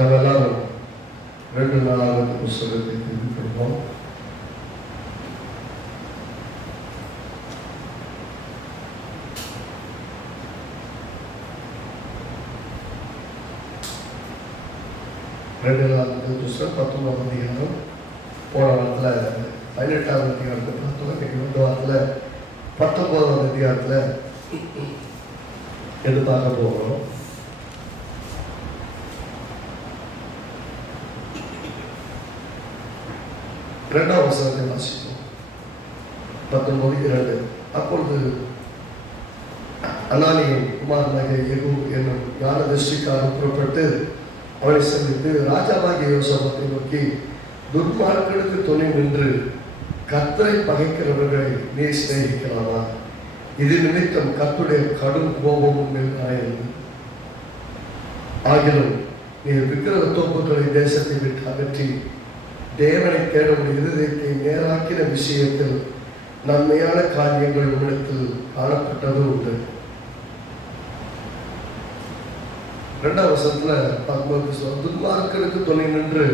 நம்ம எல்லாரும் 2 நாளாவது புஸ்தகத்தை திருப்பி கொடுப்போம். ரெண்டு நாளாவது புஸ்தகம் 19ஆம் அதிகாரம். போன வாரத்தில் 18ஆம் அதிகாரத்தை பார்த்தோம். இன்னைக்கு இந்த வாரத்தில் 19ஆம் அதிகாரத்தில் எது பார்க்க போகிறோம். இரண்டாம் வசனத்தை வாசிப்போம். 19:2. அப்பொழுது அனானியின் குமாரனாகிய யெகூ என்னும் ஞானதிருஷ்டிக்காரன் புறப்பட்டு அவனை சந்தித்து ராஜாவாகிய யோசபாத்தை நோக்கி, துன்மார்க்கனுக்கு துணை நின்று கர்த்தரை பகைக்கிறவர்களை நீ சிநேகிக்கலாமா? இது நிமித்தம் கர்த்தருடைய கடும் கோபம் உண்டாயிருந்தது. ஆகிலும் நீ விக்கிரக தோப்புகளை தேசத்தை விட்டு அகற்றி தேவனை தேடும் இருதயத்தை நேராக்கின விஷயத்தில் நன்மையான காரியங்கள் உன்னிடத்தில் காணப்பட்டது உண்டு. 2ஆம் வசனத்தில் பார்க்கும்போது துன்மார்க்கனுக்கு துணை நின்று,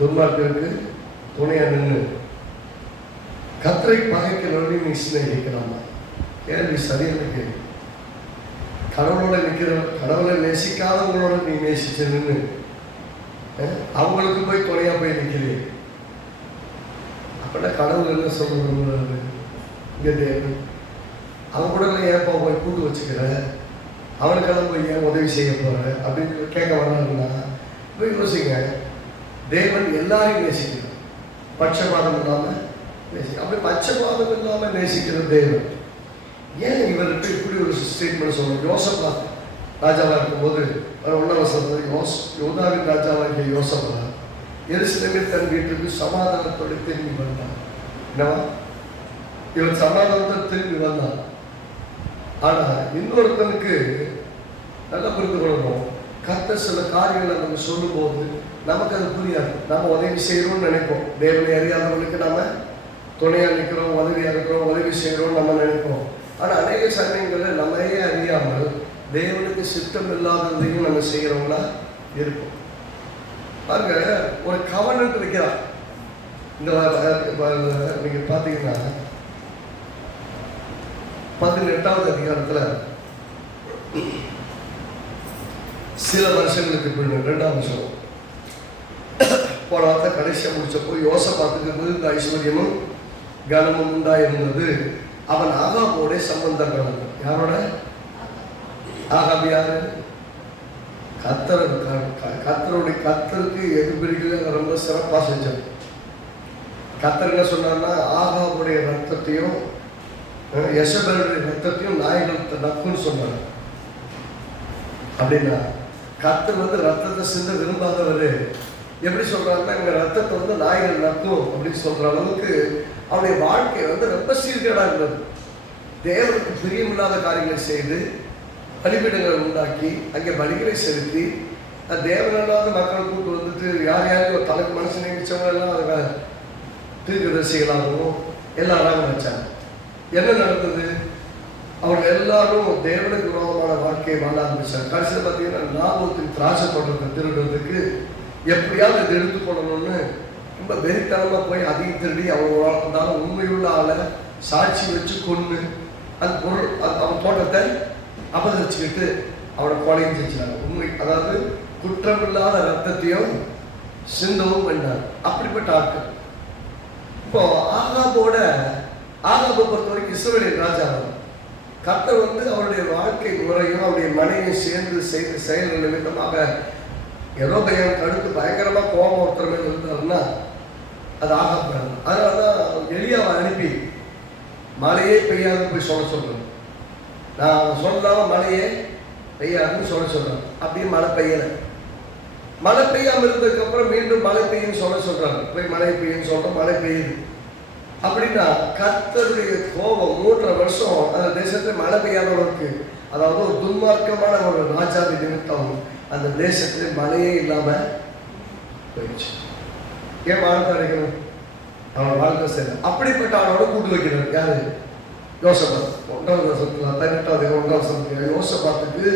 துன்மார்க்கனுக்கு துணையா நின்று கர்த்தரை பகைக்கிறவரை நீ சிநேகிக்கலாமா? கேள்வி சரியான கேள்வி. கடவுளோட கடவுளை நேசிக்காதவங்களோட நீ நேசிச்சு நின்று அவங்களுக்கு போய் துணையா போய் நிற்கிறேன் அப்படின்னா கடவுள் என்ன சொல்றாரு? இங்க தேவன் அவன் கூட ஏன்பா போய் கூட்டு வச்சுக்கிற, அவனுக்கெல்லாம் போய் ஏன் உதவி செய்ய போற அப்படின்னு கேட்க வர்றாருன்னா போய் யோசிங்க. தேவன் எல்லாரையும் நேசிக்கிறார், பட்சபாதம் இல்லாம நேசிக்க. அப்படி பட்சபாதம் இல்லாம நேசிக்கிற தேவன் ஏன் இவருக்கு இப்படி ஒரு ஸ்டேட்மெண்ட் சொல்லணும்? யோசப்பா ராஜாவாக இருக்கும்போது 1ஆம் வசனத்தில் யோதாவின் ராஜாவாகிய யோசப்பா எருசலேமில் தன் வீட்டுக்கு சமாதானத்தோடு திரும்பி வந்தான். என்னவா? இவன் சமாதானத்தோடு திரும்பி வந்தான். ஆனா இன்னொருத்தனுக்கு நல்லா புரிந்து கொள்ளணும். கர்த்தர் சில காரியங்களை நம்ம சொல்லும் போது நமக்கு அது புரியாது. நம்ம உதவி செய்யறோம்னு நினைப்போம். தேவனை அறியாதவனுக்கு நம்ம துணையா நிற்கிறோம், உதவியா இருக்கிறோம், உதவி செய்யறோம் நம்ம நினைப்போம். ஆனா அநேக சமயங்களில் நம்மையே அறியாமல் தேவனுக்கு சித்தம் இல்லாததையும் நம்ம செய்யறோம்னா இருப்போம். பாருங்க, ஒரு கவர்னன்ட் வைக்கிறான். இந்த நீங்க பாத்தீங்கன்னா 18ஆவது அதிகாரத்துல சில வருஷங்களுக்கு பின்னர் 2ஆம் வருஷம் போன வாரத்தை கடைசியா முடிச்சப்போ யோசபாத்துக்கு மிகுந்த ஐஸ்வர்யமும் கனமும் உண்டாயிருந்தது. அவன் ஆகாபோட சம்பந்தம் கலந்து. யாரோட? ஆகாப் யாரு? கர்த்தருடைய கர்த்தருக்கு எதிர்பிரிகளை ரொம்ப சிறப்பா செஞ்சார். கர்த்தர் என்ன சொன்னார்னா, ஆகாபுடைய ரத்தத்தையும் யெசபேலுடைய ரத்தத்தையும் நாய்கள் நக்குன்னு சொன்னார். அப்படின்னா கர்த்தர் ரத்தத்தை சிந்த விரும்பாதவர். எப்படி சொல்றாருன்னா, எங்க ரத்தத்தை நாய்கள் நக்கும் அப்படின்னு சொல்ற அளவுக்கு அவனுடைய வாழ்க்கை ரொம்ப சீர்கேடா இருந்தது. தேவனுக்கு பிரியமில்லாத காரியங்களை செய்து பலிபீடங்களை உண்டாக்கி அங்கே பலிகளை செலுத்தி தேவனில்லாத மக்களை கூட்டு வந்துட்டு யார் யாரையும் தலைக்கு மனசு நினைச்சவங்க எல்லாம் அதை தீர்க்கதரிசிகளாகவும் எல்லாரும் வச்சாங்க. என்ன நடந்தது? அவங்க எல்லாரும் தேவனுக்கு விரோதமான வாழ்க்கையை வாழ ஆரம்பிச்சாங்க. கடைசியில் பார்த்தீங்கன்னா நாபோத்தின் திராட்சை தோட்டத்தை திருடுறதுக்கு எப்படியாவது இதை எடுத்துக்கொள்ளணும்னு ரொம்ப வெறித்தனமா போய் அதையும் திருடி அவங்க உண்மையுள்ள ஆளை சாட்சி வச்சு கொண்டு அந்த பொருள் அவன் தோட்டத்தை அபகரிச்சுக்கிட்டு அவனை கொலையும் செஞ்சாங்க. உண்மை, அதாவது குற்றமில்லாத ரத்தத்தையும் சிந்தவும் பண்ணார். அப்படிப்பட்ட ஆட்கள். இப்போ ஆகாபை பொறுத்த வரைக்கும் இஸ்ரவேலின் ராஜா கர்த்தர் அவருடைய வாழ்க்கை முறையும் அவருடைய மனைவியும் சேர்ந்து செய்த செயல்கள் நிமித்தமாக யெரொபெயாம் அடுத்து பயங்கரமா கோபம் ஒருத்தர் மேல் இருந்தாருன்னா அது ஆகாப். அதனாலதான் எலியாவை அனுப்பி மழையே பெய்யாது போய் சொல்றேன். நான் சொல்லாம மழையே பெய்யாதுன்னு சொல்றேன். அப்படியே மழை பெய்யலை. மழை பெய்யாம இருந்ததுக்கு அப்புறம் மீண்டும் மழை பெய்யும் சொல்றாங்க. போய் மழை பெய்யும் சொல்றோம், மழை பெய்யுது. அப்படின்னா கர்த்தருடைய கோபம் 3.5 வருஷம் அந்த தேசத்துல மழை பெய்யாதவனுக்கு, அதாவது ஒரு துன்மார்க்கமான ஒரு ராஜாவின் நிமித்தம் அந்த தேசத்துல மழையே இல்லாம போயிடுச்சு. ஏன் வாழ்க்கை அடைக்கணும்? அவன் வாழ்க்கை செய்யல. அப்படிப்பட்ட அவனோட கூட்டு வைக்கிறார். யாரு? யோசபாத் 1ஆம் வசனத்துல 18ஆவது 1ஆம் வசனத்துல யோசபாத்துக்கு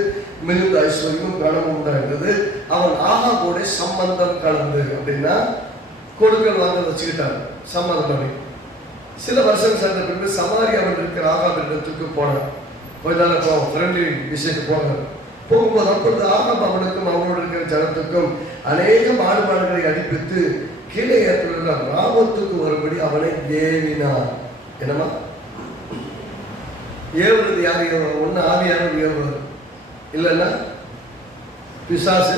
மிகுந்த ஐஸ்வர்யமும் கனமும் உண்டாயிருந்தது. அவன் ஆகாபோட சம்பந்தம் கலந்து, அப்படின்னா கொடுக்கல் வாங்க வச்சுக்கிட்டான் சம்மந்தம் பண்ணி. சில வருஷம் சென்ற பின்பு சமாரியாவில் இருக்கிற ஆகாபின் இடத்துக்கு போனான். கொஞ்ச நாள் போவோம் ஃப்ரெண்ட்லி விஷயத்துக்கு போனார். போகும்போது அப்பொழுது ஆகாப் அவனுக்கும் அவனோடு இருக்கிற ஜனத்துக்கும் அநேக மாடுகளை அடிப்பித்து கீழே ஏற்றுள்ள ராபத்துக்கு வரும்படி அவனை ஏவினார். என்னமா ஏவுறது யார் ஏவுவார்? ஒன்று ஆவியானவர் ஏவுவார், இல்லைன்னா பிசாசு.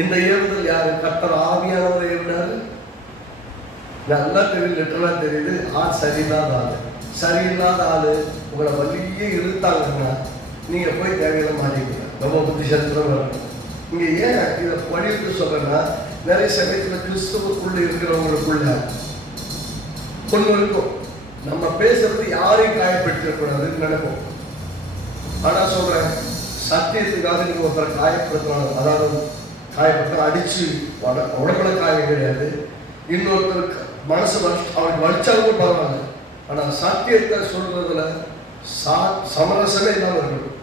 இந்த ஏவுதல் யாரு? கர்த்தர் ஆவியானவர் ஏவினாரு. நல்லா தெரியுது, லிட்டரலா தெரியுது. சரியில்லாத ஆளு, சரியில்லாத ஆளு உங்களை வழியே இழுத்தாங்கன்னா நீங்க போய் தேவையில்லை மாட்டிக்கல. ரொம்ப புத்திசாலித்தனம் வரணும். இங்க ஏன் இதை வலியுறுத்தி சொல்றேன்னா, நிறைய சமயத்துல கிறிஸ்துவுக்குள்ள இருக்கிறவங்களுக்குள்ள ஒன்று இருக்கும், நம்ம பேசுறது யாரையும் காயப்படுத்தக்கூடாதுன்னு நினைப்போம். ஆனா சொல்றேன், சத்தியத்துக்காக நீங்க ஒருத்தரை காயப்படுத்தணும், அதாவது காயப்படுத்த அடிச்சு உடம்புல காயம் கிடையாது. இன்னொருத்தருக்கு மனசு அவனுக்கு வலிச்சாலும் பரவாயில்ல. ஆனா சத்தியத்தை சொல்றதுல சமரசமே இல்லாம இருக்கணும்.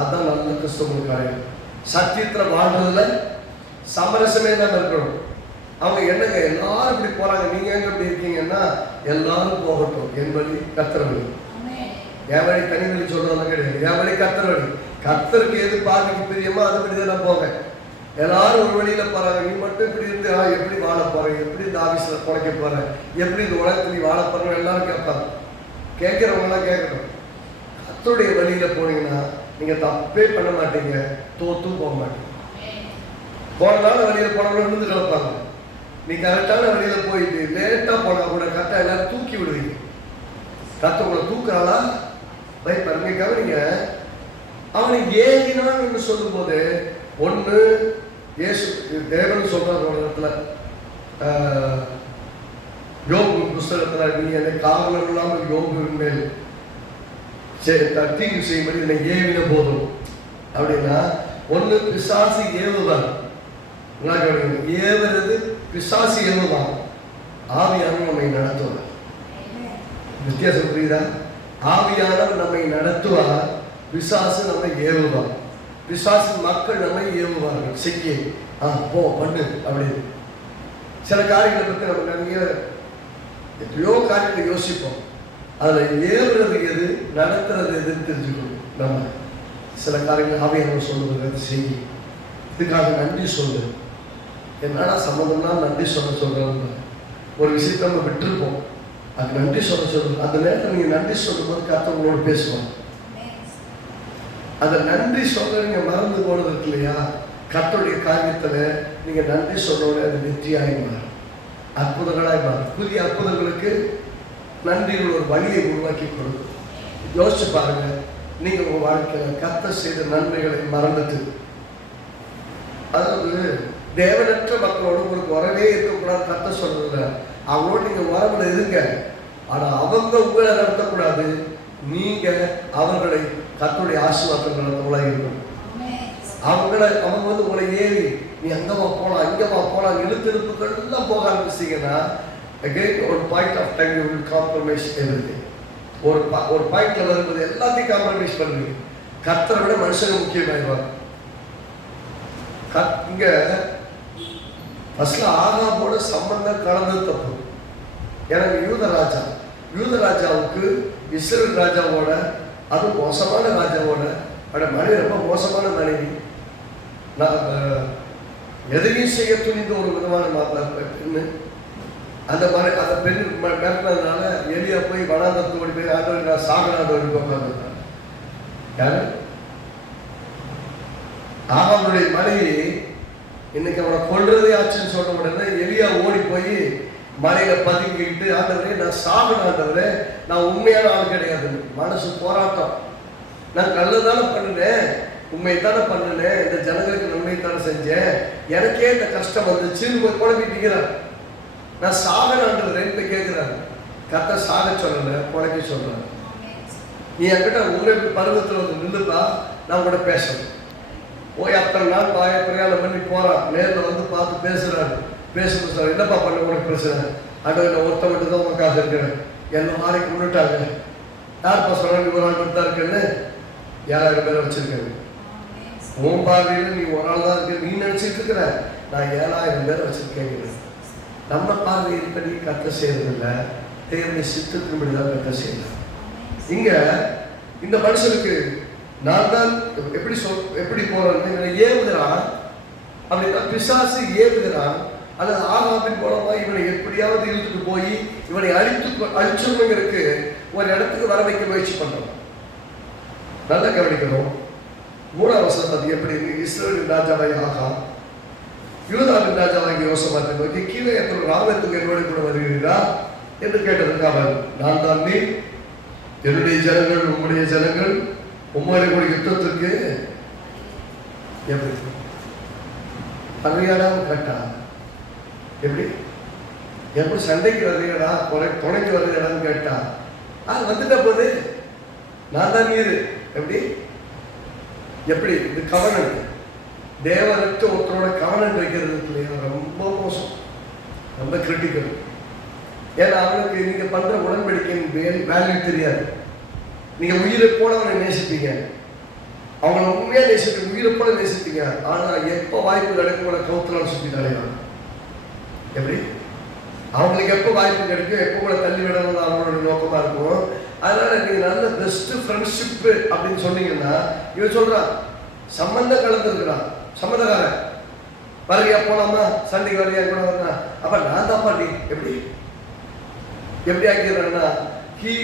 அதுதான் நல்ல கிறிஸ்தவ காரியம். சத்தியத்துல வாழ்றதுல சமரசமே இல்லாம இருக்கணும். அவங்க என்னங்க எல்லாரும் இப்படி போறாங்க, நீங்க எங்க இப்படி இருக்கீங்கன்னா, எல்லாரும் போகட்டும், என் வழி கர்த்தர் வழி. என் வழி தனி வழி சொல்றதெல்லாம் கிடையாது. என் வழி கர்த்தர் வழி. கர்த்தருக்கு எது பார்க்க பிரியமோ அதுபடிதான் நான் போவேன். எல்லாரும் ஒரு வழியில போறாங்க, நீ மட்டும் இப்படி இருந்து எப்படி வாழ போறேன், எப்படி இந்த ஆபீஸ்ல குறைக்க போறேன், எப்படி இந்த உலகத்துல நீ வாழ போறேன் எல்லாரும் கேட்பாங்க. கேட்கிறவங்க எல்லாம் கேட்கணும். கர்த்தருடைய வழியில போனீங்கன்னா நீங்க தப்பே பண்ண மாட்டீங்க, தோத்தும் போக மாட்டீங்க. போனதால வழியில போனவங்க இருந்து கிடப்பாங்க. நீ கரெக்டான வழியில போயிட்டு லேட்டா போனா கூட கரெக்டா எல்லாரும் தூக்கி விடுவீங்க. கர்த்தர் உங்களை தூக்குறாளா பயப்பருங்க. கவனிங்க, அவனை ஏகினான்னு சொல்லும் போது ஒன்று இயேசு தேவன் சொல்றார் ஒரு இடத்துல, யோபு புஸ்தகத்துல, நீ என்னை காரணம் இல்லாமல் யோபுவின் மேல் தீங்கு செய்யும்படி என்னை ஏவின போதும் அப்படின்னா, ஒன்று பிசாசு ஏவுதான். ஏவுறது பிசாசு ஏவுதான், ஆவியானவர் நம்மை நடத்துவார். வித்தியாசம் புரியுதா? ஆவியானவர் நம்மை நடத்துவார், பிசாசு நம்மை ஏவுவார். பிசாசு மக்கள் நம்மை ஏவுவார்கள், செய்ய போ பண்ணு அப்படின்னு. சில காரியங்களை பற்றி நம்ம நிறைய எத்தனையோ காரியங்களை யோசிப்போம். அதில் ஏறுறது எது, நடத்துறது எதுன்னு தெரிஞ்சுக்கணும். நம்ம சில காரியங்கள் ஆவியானவர் சொல்லுவது செய்ய, இதுக்காக நன்றி சொல்லு. என்னடா சம்மந்தம்னா நன்றி சொல்கிறோம். ஒரு விஷயத்தை நம்ம விட்டுருப்போம், அது நன்றி சொல்லுவோம். அந்த நேரத்தில் நீங்கள் நன்றி சொல்லும்போது கர்த்தவங்களோட பேசுவோம். அந்த நன்றி சொல்ல நீங்க மறந்து போனது இருக்கு இல்லையா, கர்த்தருடைய காரியத்துல நீங்க நன்றி சொல்றோட அது வெற்றியாகி மாறும், அற்புதங்களாய் மாறும். புதிய அற்புதங்களுக்கு நன்றி ஒரு வழியை உருவாக்கி கொடுக்கும். யோசிச்சு பாருங்க, நீங்க உங்க வாழ்க்கையில கர்த்தர் செய்த நன்மைகளை மறந்துட்டு, அதாவது தேவனற்ற மக்களோட உங்களுக்கு வரவே இருக்கக்கூடாது கர்த்தர் சொல்றதுல, அவங்களோட நீங்க உறவுல இருங்க. ஆனா அவங்க உங்களை நடத்தக்கூடாது, நீங்க அவர்களை கர்த்தருடைய ஆசீர்வாதங்கள் நடத்தவங்களா இருக்கணும். அவங்க வந்து உங்களை ஏறி நீ அங்கவா போலாம் இங்கவா போலாம் இழுத்திருப்புகள் எல்லாம் போக ஆரம்பிச்சிங்கன்னா, again ஒரு point of time you will compromise everything. ஒரு பாயிண்ட்ல வரும்போது எல்லாத்தையும் காம்ப்ரமைஸ் பண்ணுவீங்க. கர்த்தரை விட மனுஷங்க முக்கியமாயிருவாங்க. இங்க ஃபர்ஸ்ட்ல ஆகாபோட சம்பந்தம் கலந்தது தப்பு. எனக்கு யூத ராஜாவுக்கு இஸ்ரேல் ராஜாவோட, அது மோசமான ராஜாவோட மனைவி, ரொம்ப மோசமான மனைவி, எதையும் செய்ய துணிந்த ஒரு விதமான பெண்ணு. அந்த பெண் மிரட்டினதுனால எலியா போய் வனாந்தரத்தோடு போய் ஆண்டவர் நான் சாகனாதவர் உட்கார்ந்து யாரு ஆகாவுடைய மனைவி. இன்னைக்கு அவனை கொல்றதே ஆச்சுன்னு சொன்ன உடனே எலியா ஓடி போய் மலையில பதுங்கிக்கிட்டு, ஆண்டவரே நான் சாகனாதவரே, நான் உண்மையான ஆள் கிடையாது. மனசு போராட்டம், நான் நல்லதானே பண்ணினேன், உண்மை தானே பண்ணினேன், இந்த ஜனங்களுக்கு நன்மை தானே செஞ்சேன், எனக்கே இந்த கஷ்டம் வந்துச்சுன்னு போய் குழம்பிட்டுக்கிறார். நான் சாகனான்றதுன்னு கேட்கிறாரு. கர்த்தர் சாக சொல்லல, குழம்பி சொல்றாரு. நீ என்கிட்ட உங்களை பருவத்தில் வந்து நின்றுப்பா, நான் கூட பேசணும். போய் அத்தனை நாள் பிரயாணம் பண்ணி போறான். நேரில் வந்து பார்த்து பேசுறாரு. பேசுறது சார், என்னப்பா பண்ண உனக்கு பேசுறேன், ஆண்டவர் நான் ஒருத்த மட்டும் தான் உனக்காக இருக்கிறேன், எல்லாரையும் கொண்டுட்டாங்க. யார் சொன்னாங்க ஒரு ஆள் மட்டும் தான் இருக்குன்னு? 7000 பேரை வச்சிருக்காங்க. உன் பார்வையில் நீ ஒரு ஆள் தான் இருக்கு, நீ நினைச்சிட்டு இருக்கிற. நான் 7000 பேரை வச்சிருக்கேன். நம்ம பார்வையில் பண்ணி கத்த செய்யறதில்லை, தேவனுடைய சித்தத்தின்படி தான் கத்த செய்யலாம். இங்க இந்த மனுஷனுக்கு நான் தான் எப்படி போறேன்னு ஏவுகிறான். அப்படின்னா பிசாசு ஏவுகிறான். அல்லது ஆகாபின் மூலமா இவனை எப்படியாவது இழுத்துட்டு போய் இவனை அழிச்சுங்கிறதுக்கு ஒரு இடத்துக்கு வர வைக்க முயற்சி பண்றான். நல்லா கவனிக்கணும். 3ஆம் வசனம் எப்படி இஸ்ரவேலின் ராஜாவாகி ஆகாப் யூதாவின் ராஜாவாகி யோசபாத்தை நோக்கி கீழே எத்தனை ராமத்துக்கு என்னோட கூட வருகிறீரா என்று கேட்டதற்கு அவன், நான் தான் நீ, என்னுடைய ஜனங்கள் உங்களுடைய ஜனங்கள், உங்களுடைய கூட யுத்தத்திற்கு எப்படி வர்றியாடான்னு கேட்டா. எப்படி சண்டைக்கு வர்றியடா, துணைக்கு வர்றியடான்னு கேட்டா. அது வந்துட்ட போது நான் தான் நீர். எப்படி இது கவனம், தேவனுக்கு ஒருத்தரோட கவனம் வைக்கிறது இல்லையா, ரொம்ப மோசம், ரொம்ப கிரிட்டிக்கல். ஏன்னா அவனுக்கு நீங்க பண்ற உடன்படிக்கையின் வேல்யூ தெரியாது. நீங்க உயிரை போல அவனை நேசிப்பீங்க, அவங்கள உண்மையா நேசிப்பீங்க, உயிரை போல நேசிப்பீங்க. ஆனா எப்ப வாய்ப்பு கிடைக்கும் உங்களை கவுத்தலாம் சுத்தி தலைவாங்க. எப்படி அவங்களுக்கு எப்போ வாய்ப்பு கிடைக்கும், எப்போ கூட தள்ளி விடணும் அவங்களோட நோக்கமா இருக்கும். அதனால நீங்க நல்ல பெஸ்ட் ஃப்ரெண்ட்ஷிப் அப்படின்னு சொன்னீங்கன்னா, இவன் சொல்றான் சம்பந்தம் கலந்துருக்கிறான், சம்மந்தக்காரன் வரையா போலாமா, சண்டைக்கு வரையா கூட வந்தான். அப்ப நான் தான் பாட்டி எப்படி ஆக்கிறான்னா, he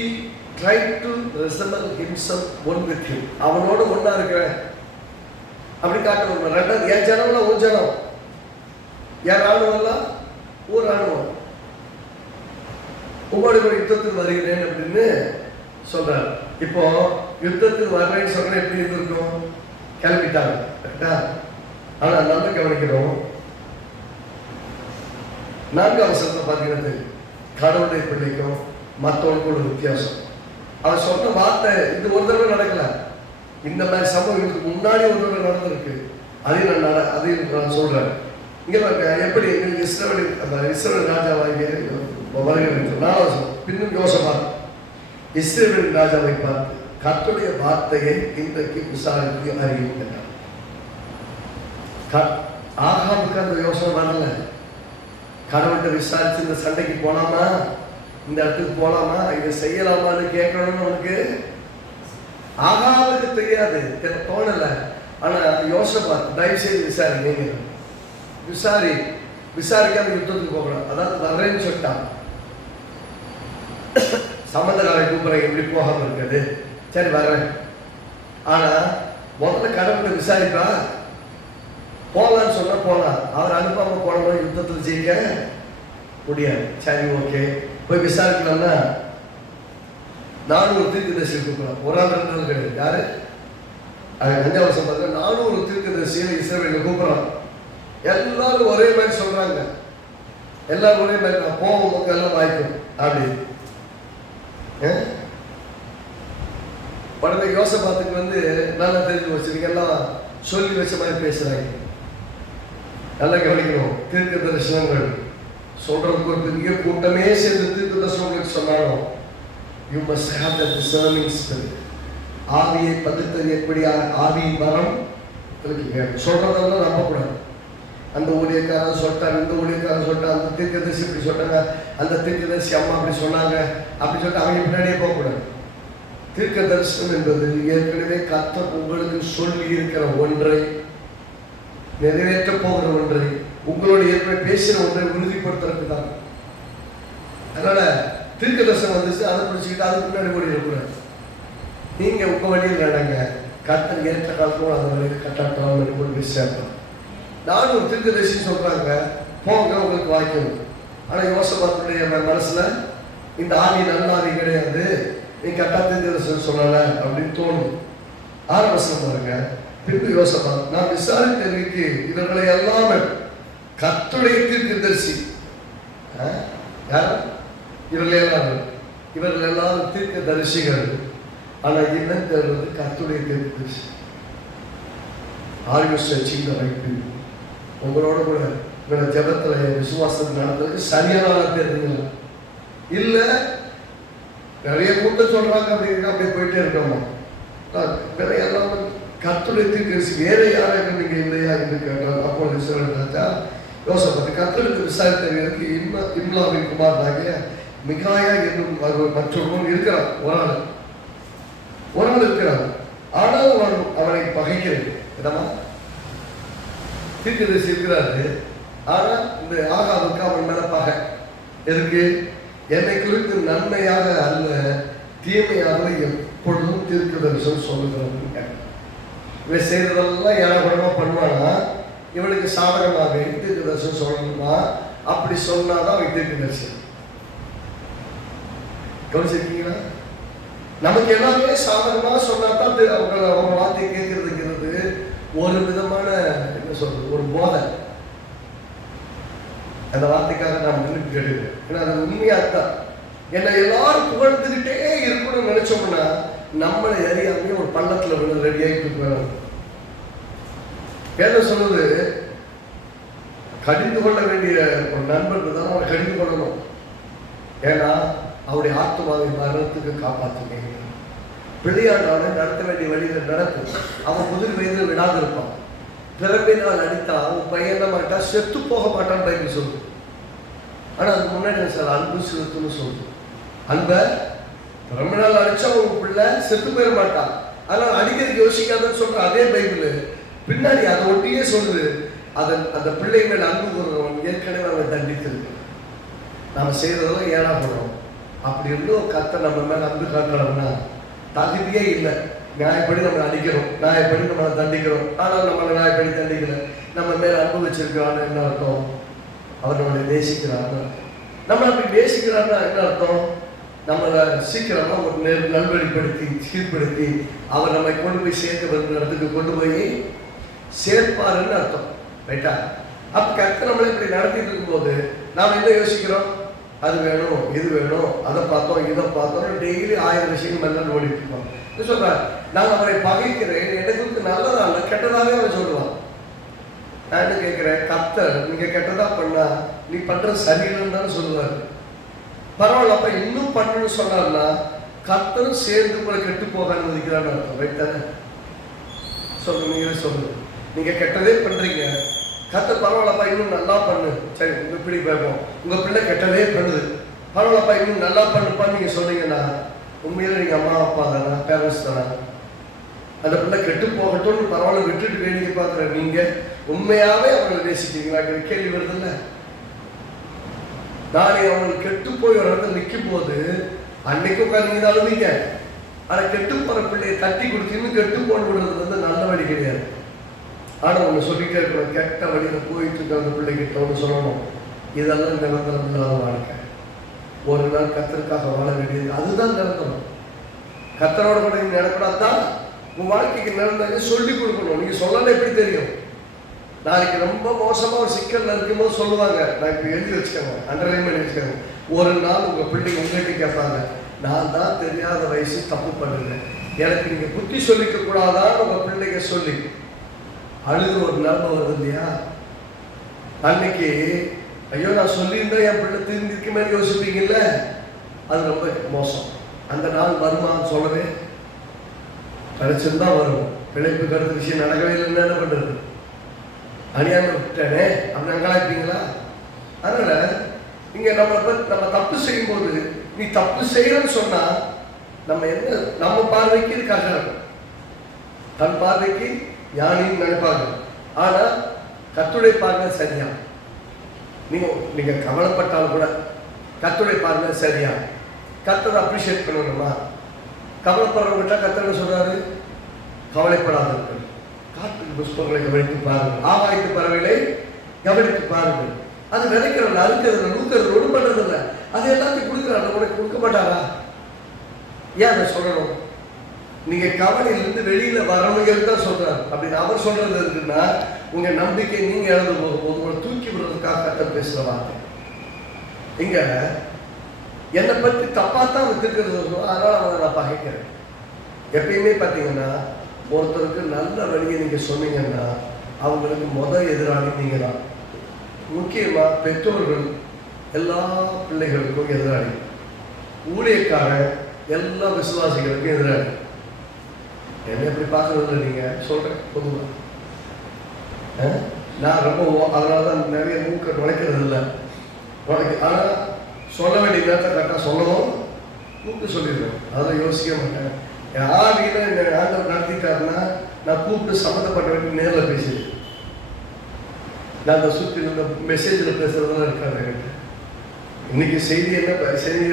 tried to resemble himself one with him. அவனோடு ஒன்னா இருக்கிறேன் அப்படி காட்டணும். ரெண்டாவது என் ஜனம்ல ஒரு ஜனம், என் ராணுவம் எல்லாம் ஒரு ராணுவம், உங்களோட யுத்தத்துக்கு வருகிறேன் அப்படின்னு சொல்றாரு. இப்போ யுத்தத்துக்கு வர்றேன்னு சொல்றேன் எப்படி இருந்திருக்கும், கிளம்பிட்டாங்க கரெக்டா. ஆனா நல்லா கவனிக்கிறோம். 4ஆம் வசனத்தை பார்க்கிறது கடவுளுடைய பிள்ளைக்கும் மற்றவங்களுக்கும் ஒரு வித்தியாசம். அவர் சொன்ன வார்த்தை இது ஒரு தடவை நடக்கல, இந்த மாதிரி சம்பவம் இதுக்கு முன்னாடி ஒரு தடவை நடந்திருக்கு. அதையும் நான் சொல்றேன். இங்க பாருங்க எப்படி இஸ்ரவேல் ராஜாவாகிய பின்னும் யோசபாத் இஸ்ரவேலின் ராஜாவை பார்த்து கர்த்தருடைய வார்த்தையை இன்றைக்கு விசாரித்து அறியும் என்றார். ஆகாபுக்கு அந்த யோசனை வரல. கடவுள்கிட்ட விசாரிச்சு இந்த சண்டைக்கு போலாமா, இந்த இடத்துக்கு போலாமா, இதை செய்யலாமான்னு கேட்கணும்னு அவனுக்கு ஆகாபுக்கு தெரியாது, தோணல. ஆனா யோசபாத் தயவு செய்து விசாரிங்க, விசாரிக்காம யுத்தத்துக்கு போகணும். அதாவது வர்றேன்னு சொல்லிட்டான். சம்பந்தக்காரை கூப்பிடுறேன், எப்படி போகாம இருக்காது, சரி வர்றேன். ஆனா முதல்ல கடவுளை விசாரிப்பா, போகலான்னு சொன்னா போகலாம், அவர் அனுப்பாம போனோம் யுத்தத்தில் ஜெயிக்க முடியாது. சரி ஓகே போய் விசாரிக்கலாம்னா 400 தீர்க்கதரிசி கூப்பிடலாம். ஒரு ஆள் 2 நாள் கிடையாது. யாரு 5ஆம் வருஷம் பார்க்க 400 தீர்க்கதரிசியை இஸ்ரவேலில் கூப்பிடலாம். எல்லாரும் ஒரே மாதிரி சொல்றாங்க, எல்லாரும் ஒரே மாதிரி நான் போவோம் மக்கள் வாய்க்கும் அப்படி. உடனே யோசபாத்துக்கு நல்லா தெரிஞ்சு வச்சு நீங்க எல்லாம் சொல்லி வச்ச மாதிரி பேசுறாங்க. நல்லா கவனிக்கணும். தீர்க்க தரிசனங்கள் சொல்றதுக்கு ஒரு பெரிய கூட்டமே சேர்ந்து தீர்க்க தரிசனங்களுக்கு சொன்னாலும் you must have the discerning spirit. ஆவியை பகுத்தறியக்கூடிய ஆவியின் வரம் சொல்றதெல்லாம் நம்பக்கூடாது. அந்த ஊழியக்காரன் சொல்லிட்டாங்க, இந்த ஊழியக்காரன் சொல்லிட்டாங்க, அந்த தீர்க்கதரிசி இப்படி சொன்னாங்க, அந்த தீர்க்கதரிசி அம்மா அப்படி சொன்னாங்க அப்படின்னு சொல்லிட்டு அவங்க பின்னாடியே போகக்கூடாது. தீர்க்க தரிசனம் என்பது ஏற்கனவே கர்த்தர் உங்களுக்கு சொல்லி இருக்கிற ஒன்றை, நிறைவேற்ற போகிற ஒன்றை, உங்களோட ஏற்கனவே பேசின ஒன்றை உறுதிப்படுத்துறதுக்கு தான். அதனால தீர்க்க தரிசனம் வந்துச்சு, அதை பிடிச்சிக்கிட்டு அதுக்கு முன்னாடி ஓடிடக்கூடாது. நீங்க உங்க வழியில் நடங்க, கர்த்தர் ஏற்ற காலத்தோடு அந்த வழியில் கட்டாட்டம் கொண்டு சேர்க்கலாம். நானும் ஒரு தீர்க்கதரிசி சொல்றாங்க போங்க உங்களுக்கு வாய்க்கணும். ஆனா யோசபாத்துடைய மனசுல இந்த ஆவி நல்ல ஆவி கிடையாது, நீ கட்டா தீர்க்கதரிசனம் சொல்லல அப்படின்னு தோணும். 6ஆம் வசனம் பாருங்க. பின்பு யோசபாத் நான் விசாரித்தேன், இவர்களை எல்லாமே கர்த்தருடைய தீர்க்கதரிசி. யார் இவர்கள் எல்லாரும் தீர்க்க தரிசிகள். ஆனா என்னன்னு தெரிவது கர்த்தருடைய தீர்க்கதரிசி. Are you searching the right people? உங்களோட கூட உங்களோட ஜபத்தில் விசுவாசத்தை நடத்துறதுக்கு சரியான தெரிஞ்சுங்களா இல்லை நிறைய கூட்டம் சொல்றாங்க அப்படின்னா அப்படியே போயிட்டே இருக்கோமா. வேற எல்லாம் கர்த்தருடைய தீர்க்கதரிசி வேற யாராக நீங்க இல்லையா என்று கேட்டார். அப்பொழுது சொல்றாச்சா யோசப்பட்டு கர்த்தருக்கு விசாரித்தவர்களுக்கு இம்லாவின் குமாரனாகிய மிகாயா என்னும் மற்றொருவன் இருக்கிறான். ஒரு ஆள் இருக்கிறான். ஆனால் அவனை பகைக்கிறது இடமா தீர்க்கதரிசி இருக்கிறாரு. ஆனா இந்த ஆகாவுக்கு அவன் மேல பகை இருக்கு. என்னை குறித்து நன்மையாக அல்ல தீமையாக எப்பொழுதும் தீர்க்கதரிசனம் சொல்லுகிறாங்க. இவன் செய்யறதெல்லாம் ஏழகுடமா பண்ணுவானா, இவனுக்கு சாதகமாக தீர்க்கதரிசனம் சொல்லணுமா? அப்படி சொன்னாதான் அவன் தீர்க்கதரிசனம். கவனிச்சிருக்கீங்களா? நமக்கு எல்லாமே சாதகமாக சொன்னாதான் அவங்க வார்த்தையை கேட்கறதுங்கிறது ஒரு விதமான என்ன சொல்றது, ஒரு போதை. அந்த வார்த்தைக்காக நான் முன்னுக்கு கேடுவேன். ஏன்னா அது உண்மையாத்தான். என்னை எல்லாரும் புகழ்ந்துகிட்டே இருக்கணும்னு நினைச்சோம்னா நம்மளை அறியாமே ஒரு பள்ளத்துல விழுந்து ரெடியாகிட்டு போயிடும். வேதம் சொல்லுது, கடிந்து கொள்ள வேண்டிய ஒரு நண்பர்கள் தான் அவனை கடிந்து கொள்ளணும். ஏன்னா அவருடைய ஆத்மாவை மரணத்துக்கு காப்பாற்றுங்க. பிள்ளையாண்டான நடத்த வேண்டிய வழிகள் நடக்கும். அவன் முதிர் வயதில் விடாது இருப்பான். பிறப்பினால் அடித்தா அவன் பையன் மாட்டா செத்து போக மாட்டான்னு பைபிள் சொல்லுது. ஆனா அதுக்கு முன்னாடி சார் அன்பு செலுத்துன்னு சொல்லுது. அன்பை பிறப்பினால் அடிச்சா உங்க பிள்ளை செத்து போயிட மாட்டான். அதனால அடிக்கிறதுக்கு யோசிக்காதன்னு சொல்ற அதே பைபிள் பின்னாடி அதை ஒட்டியே சொல்லுது, அந்த பிள்ளை மேல அன்பு கூறுறவன் ஏற்கனவே அவன் தண்டித்திருக்கு. நாம செய்யறதெல்லாம் ஏழா போடுறோம். அப்படி இருந்தும் கர்த்தர் நம்ம மேல அன்பு காட்டுறோம்னா தகுதியே இல்லை. நியாயப்படி நம்ம அடிக்கிறோம், நியாயப்படி நம்மளை தண்டிக்கிறோம். ஆனால் நம்மளை நியாயப்படி தண்டிக்கல, நம்ம மேல அன்பு வச்சிருக்கிறான்னு என்ன அர்த்தம்? அவர் நம்மளை நேசிக்கிறான்னு. நம்ம அப்படி நேசிக்கிறான்னா என்ன அர்த்தம்? நம்மளை சீக்கிரமா ஒரு நல்வழிப்படுத்தி சீர்படுத்தி அவர் நம்மை கொண்டு போய் சேர்க்க வேண்டிய இடத்துக்கு கொண்டு போய் சேர்ப்பாருன்னு அர்த்தம். ரைட்டா? அப்ப கர்த்தர் நம்மளை இப்படி நடத்திட்டு இருக்கும்போது நாம் என்ன யோசிக்கிறோம்? அது வேணும், இது வேணும், அதை பார்த்தோம், இதை பார்த்தோம், டெய்லி 1000 விஷயங்கள் மேல ஓடிட்டு இருக்கோம். சொல்றேன், நான் அவரை பகைக்கிறேன், எனக்கு நல்லதா இல்லை கெட்டதாவே அவன் சொல்லுவான். நான் என்ன கேட்கிறேன், கர்த்தர் நீங்க கெட்டதா பண்ணா நீ பண்ற சரியில்லைன்னு தானே சொல்லுவாரு. பரவாயில்ல, அப்ப இன்னும் பண்ணணும்னு சொன்னார்னா கர்த்தரும் சேர்ந்து உங்களை கெட்டு போக அனுமதிக்கிறான்னு அர்த்தம். ரைட் தானே? சொல்லுங்க, நீங்களே சொல்லுங்க. நீங்க கெட்டதே பண்றீங்க, கர்த்தர் பரவாயில்லப்பா இன்னும் நல்லா பண்ணு, சரி உங்க இப்படி பார்ப்போம், உங்க பிள்ளை கெட்டதே பண்ணுது, பரவாயில்லப்பா இன்னும் நல்லா பண்ணுப்பான்னு நீங்க சொன்னீங்கன்னா உண்மையில நீங்க அம்மா அப்பா தானே, பேரண்ட்ஸ் தானே. அந்த பிள்ளை கெட்டு போகட்டும்னு பரவாயில்ல விட்டுட்டு வேடிக்கை பார்க்குற நீங்க உண்மையாவே அவங்களை நேசிக்கிறீங்களா கேள்வி வருது இல்லை? நாளை அவங்களுக்கு கெட்டு போய் ஒரு இடத்துல நிற்கும் போது அன்னைக்கு உட்காந்து நீங்க அழுவீங்க. ஆனா கெட்டு போற பிள்ளையை தட்டி கொடுத்து இன்னும் கெட்டு போன விடுறது வந்து நல்ல வழி கிடையாது. ஆனா ஒண்ணு சொல்லிட்டே இருக்கணும், கெட்ட வழியில போயிட்டு இருக்க அந்த பிள்ளைகிட்ட ஒன்று சொல்லணும், இதெல்லாம் நிரந்தரம் இல்லாத வாழ்க்கை. ஒரு நாள் கர்த்தருக்காக வாழ வேண்டியது அதுதான் நிரந்தரம். கர்த்தரோட கூட நீங்க நடக்கூடாதான் உங்க வாழ்க்கைக்கு நிரந்தரம் சொல்லி கொடுக்கணும். நீங்க சொல்லல எப்படி தெரியும்? நாளைக்கு ரொம்ப மோசமா ஒரு சிக்கல் இருக்கும்போது சொல்லுவாங்க, நான் இப்ப எழுதி வச்சுக்கோங்க, அண்டர்லைன் பண்ணி வச்சுக்கோங்க. ஒரு நாள் உங்க பிள்ளைங்க உங்ககிட்ட கேட்பாங்க, நான் தான் தெரியாத வயசு தப்பு பண்ணுறேன், எனக்கு நீங்க புத்தி சொல்லிக்க கூடாதான்னு உங்க பிள்ளைங்க சொல்லி அழுது ஒரு நிலைமை வருது இல்லையா? அன்னைக்கு ஐயோ நான் சொல்லியிருந்தா என் பிள்ளை திருந்திருக்க மாதிரி யோசிப்பீங்கல்ல, அது ரொம்ப மோசம். அந்த நாள் வருமானு சொல்லவே கிடைச்சிருந்தா வரும். பிழைப்பு கருத்து விஷயம் நடக்கவே இல்லைன்னு என்ன பண்றது? அணியாம விட்டேனே அப்படி அங்கலாய்ப்பீங்களா? அதனால இங்க நம்ம தப்பு செய்யும் போது நீ தப்பு செய்யறன்னு சொன்னா நம்ம என்ன, நம்ம பார்வைக்கு இது கஷ்டம், தன் பார்வைக்கு யானையும் நினைப்பாங்க. ஆனா கர்த்தருடைய பார்வை சரியா. நீங்க கவலைப்பட்டாலும் கூட கர்த்தருடைய பார்வை சரியா. கர்த்தரை அப்ரிஷியேட் பண்ணணுமா? கவலைப்படுறவங்கிட்ட கர்த்தர் சொல்றாரு, கவலைப்படாதீர்கள், காட்டு புஷ்பங்களை கவனித்து பாருங்கள், ஆகாயத்து பறவைகளை கவனித்து பாருங்கள். அது விதைக்கிறவங்க அறுக்கிறது நூக்கிறது ஒன்று பண்றது இல்லை, அது எல்லாத்தையும் கொடுக்குறாங்க, உனக்கு கொடுக்க மாட்டாரா? ஏன் அதை சொல்லணும்? நீங்க கவலையிலிருந்து வெளியில வரணுங்கிறது தான் சொல்றாரு. அப்படின்னு அவர் சொல்றது இருக்குன்னா உங்க நம்பிக்கை நீங்க இழந்து போகும்போது உங்களை தூக்கி விடுறதுக்காக கர்த்தர் பேசுற வார்த்தை. இங்க என்னை பற்றி தப்பாத்தான் வச்சிருக்கிறது, அதனால அவனை நான் பகைக்கிறேன். எப்பயுமே பார்த்தீங்கன்னா ஒருத்தருக்கு நல்ல வழியை நீங்க சொன்னீங்கன்னா அவங்களுக்கு எதிராளி நீங்க தான். முக்கியமா பெற்றோர்கள் எல்லா பிள்ளைகளுக்கும் எதிராளி. ஊழியக்காரன் எல்லா விசுவாசிகளுக்கும் எதிராக. என்ன எப்படி பார்க்கறதில்ல நீங்க சொல்றேன் பொதுவாக. நான் ரொம்ப அதனாலதான் நிறைய மூக்க நுழைக்கிறது இல்லை. ஆனால் சொல்ல வேண்டிய நேரத்தை கரெக்டாக சொல்லணும், கூப்பிட்டு சொல்லிடுவேன். அதெல்லாம் யோசிக்க மாட்டேன். ஆவியில என்னை ஆண்டவர் நடத்திட்டாருன்னா நான் கூப்பிட்டு சம்மந்தப்பட்ட வேண்டிய நேரில் பேசிடுவேன். நான் அந்த சுற்றி இந்த மெசேஜில் பேசுறதுலாம் இருக்காது என்கிட்ட. இன்னைக்கு செய்தி என்ன செய்தி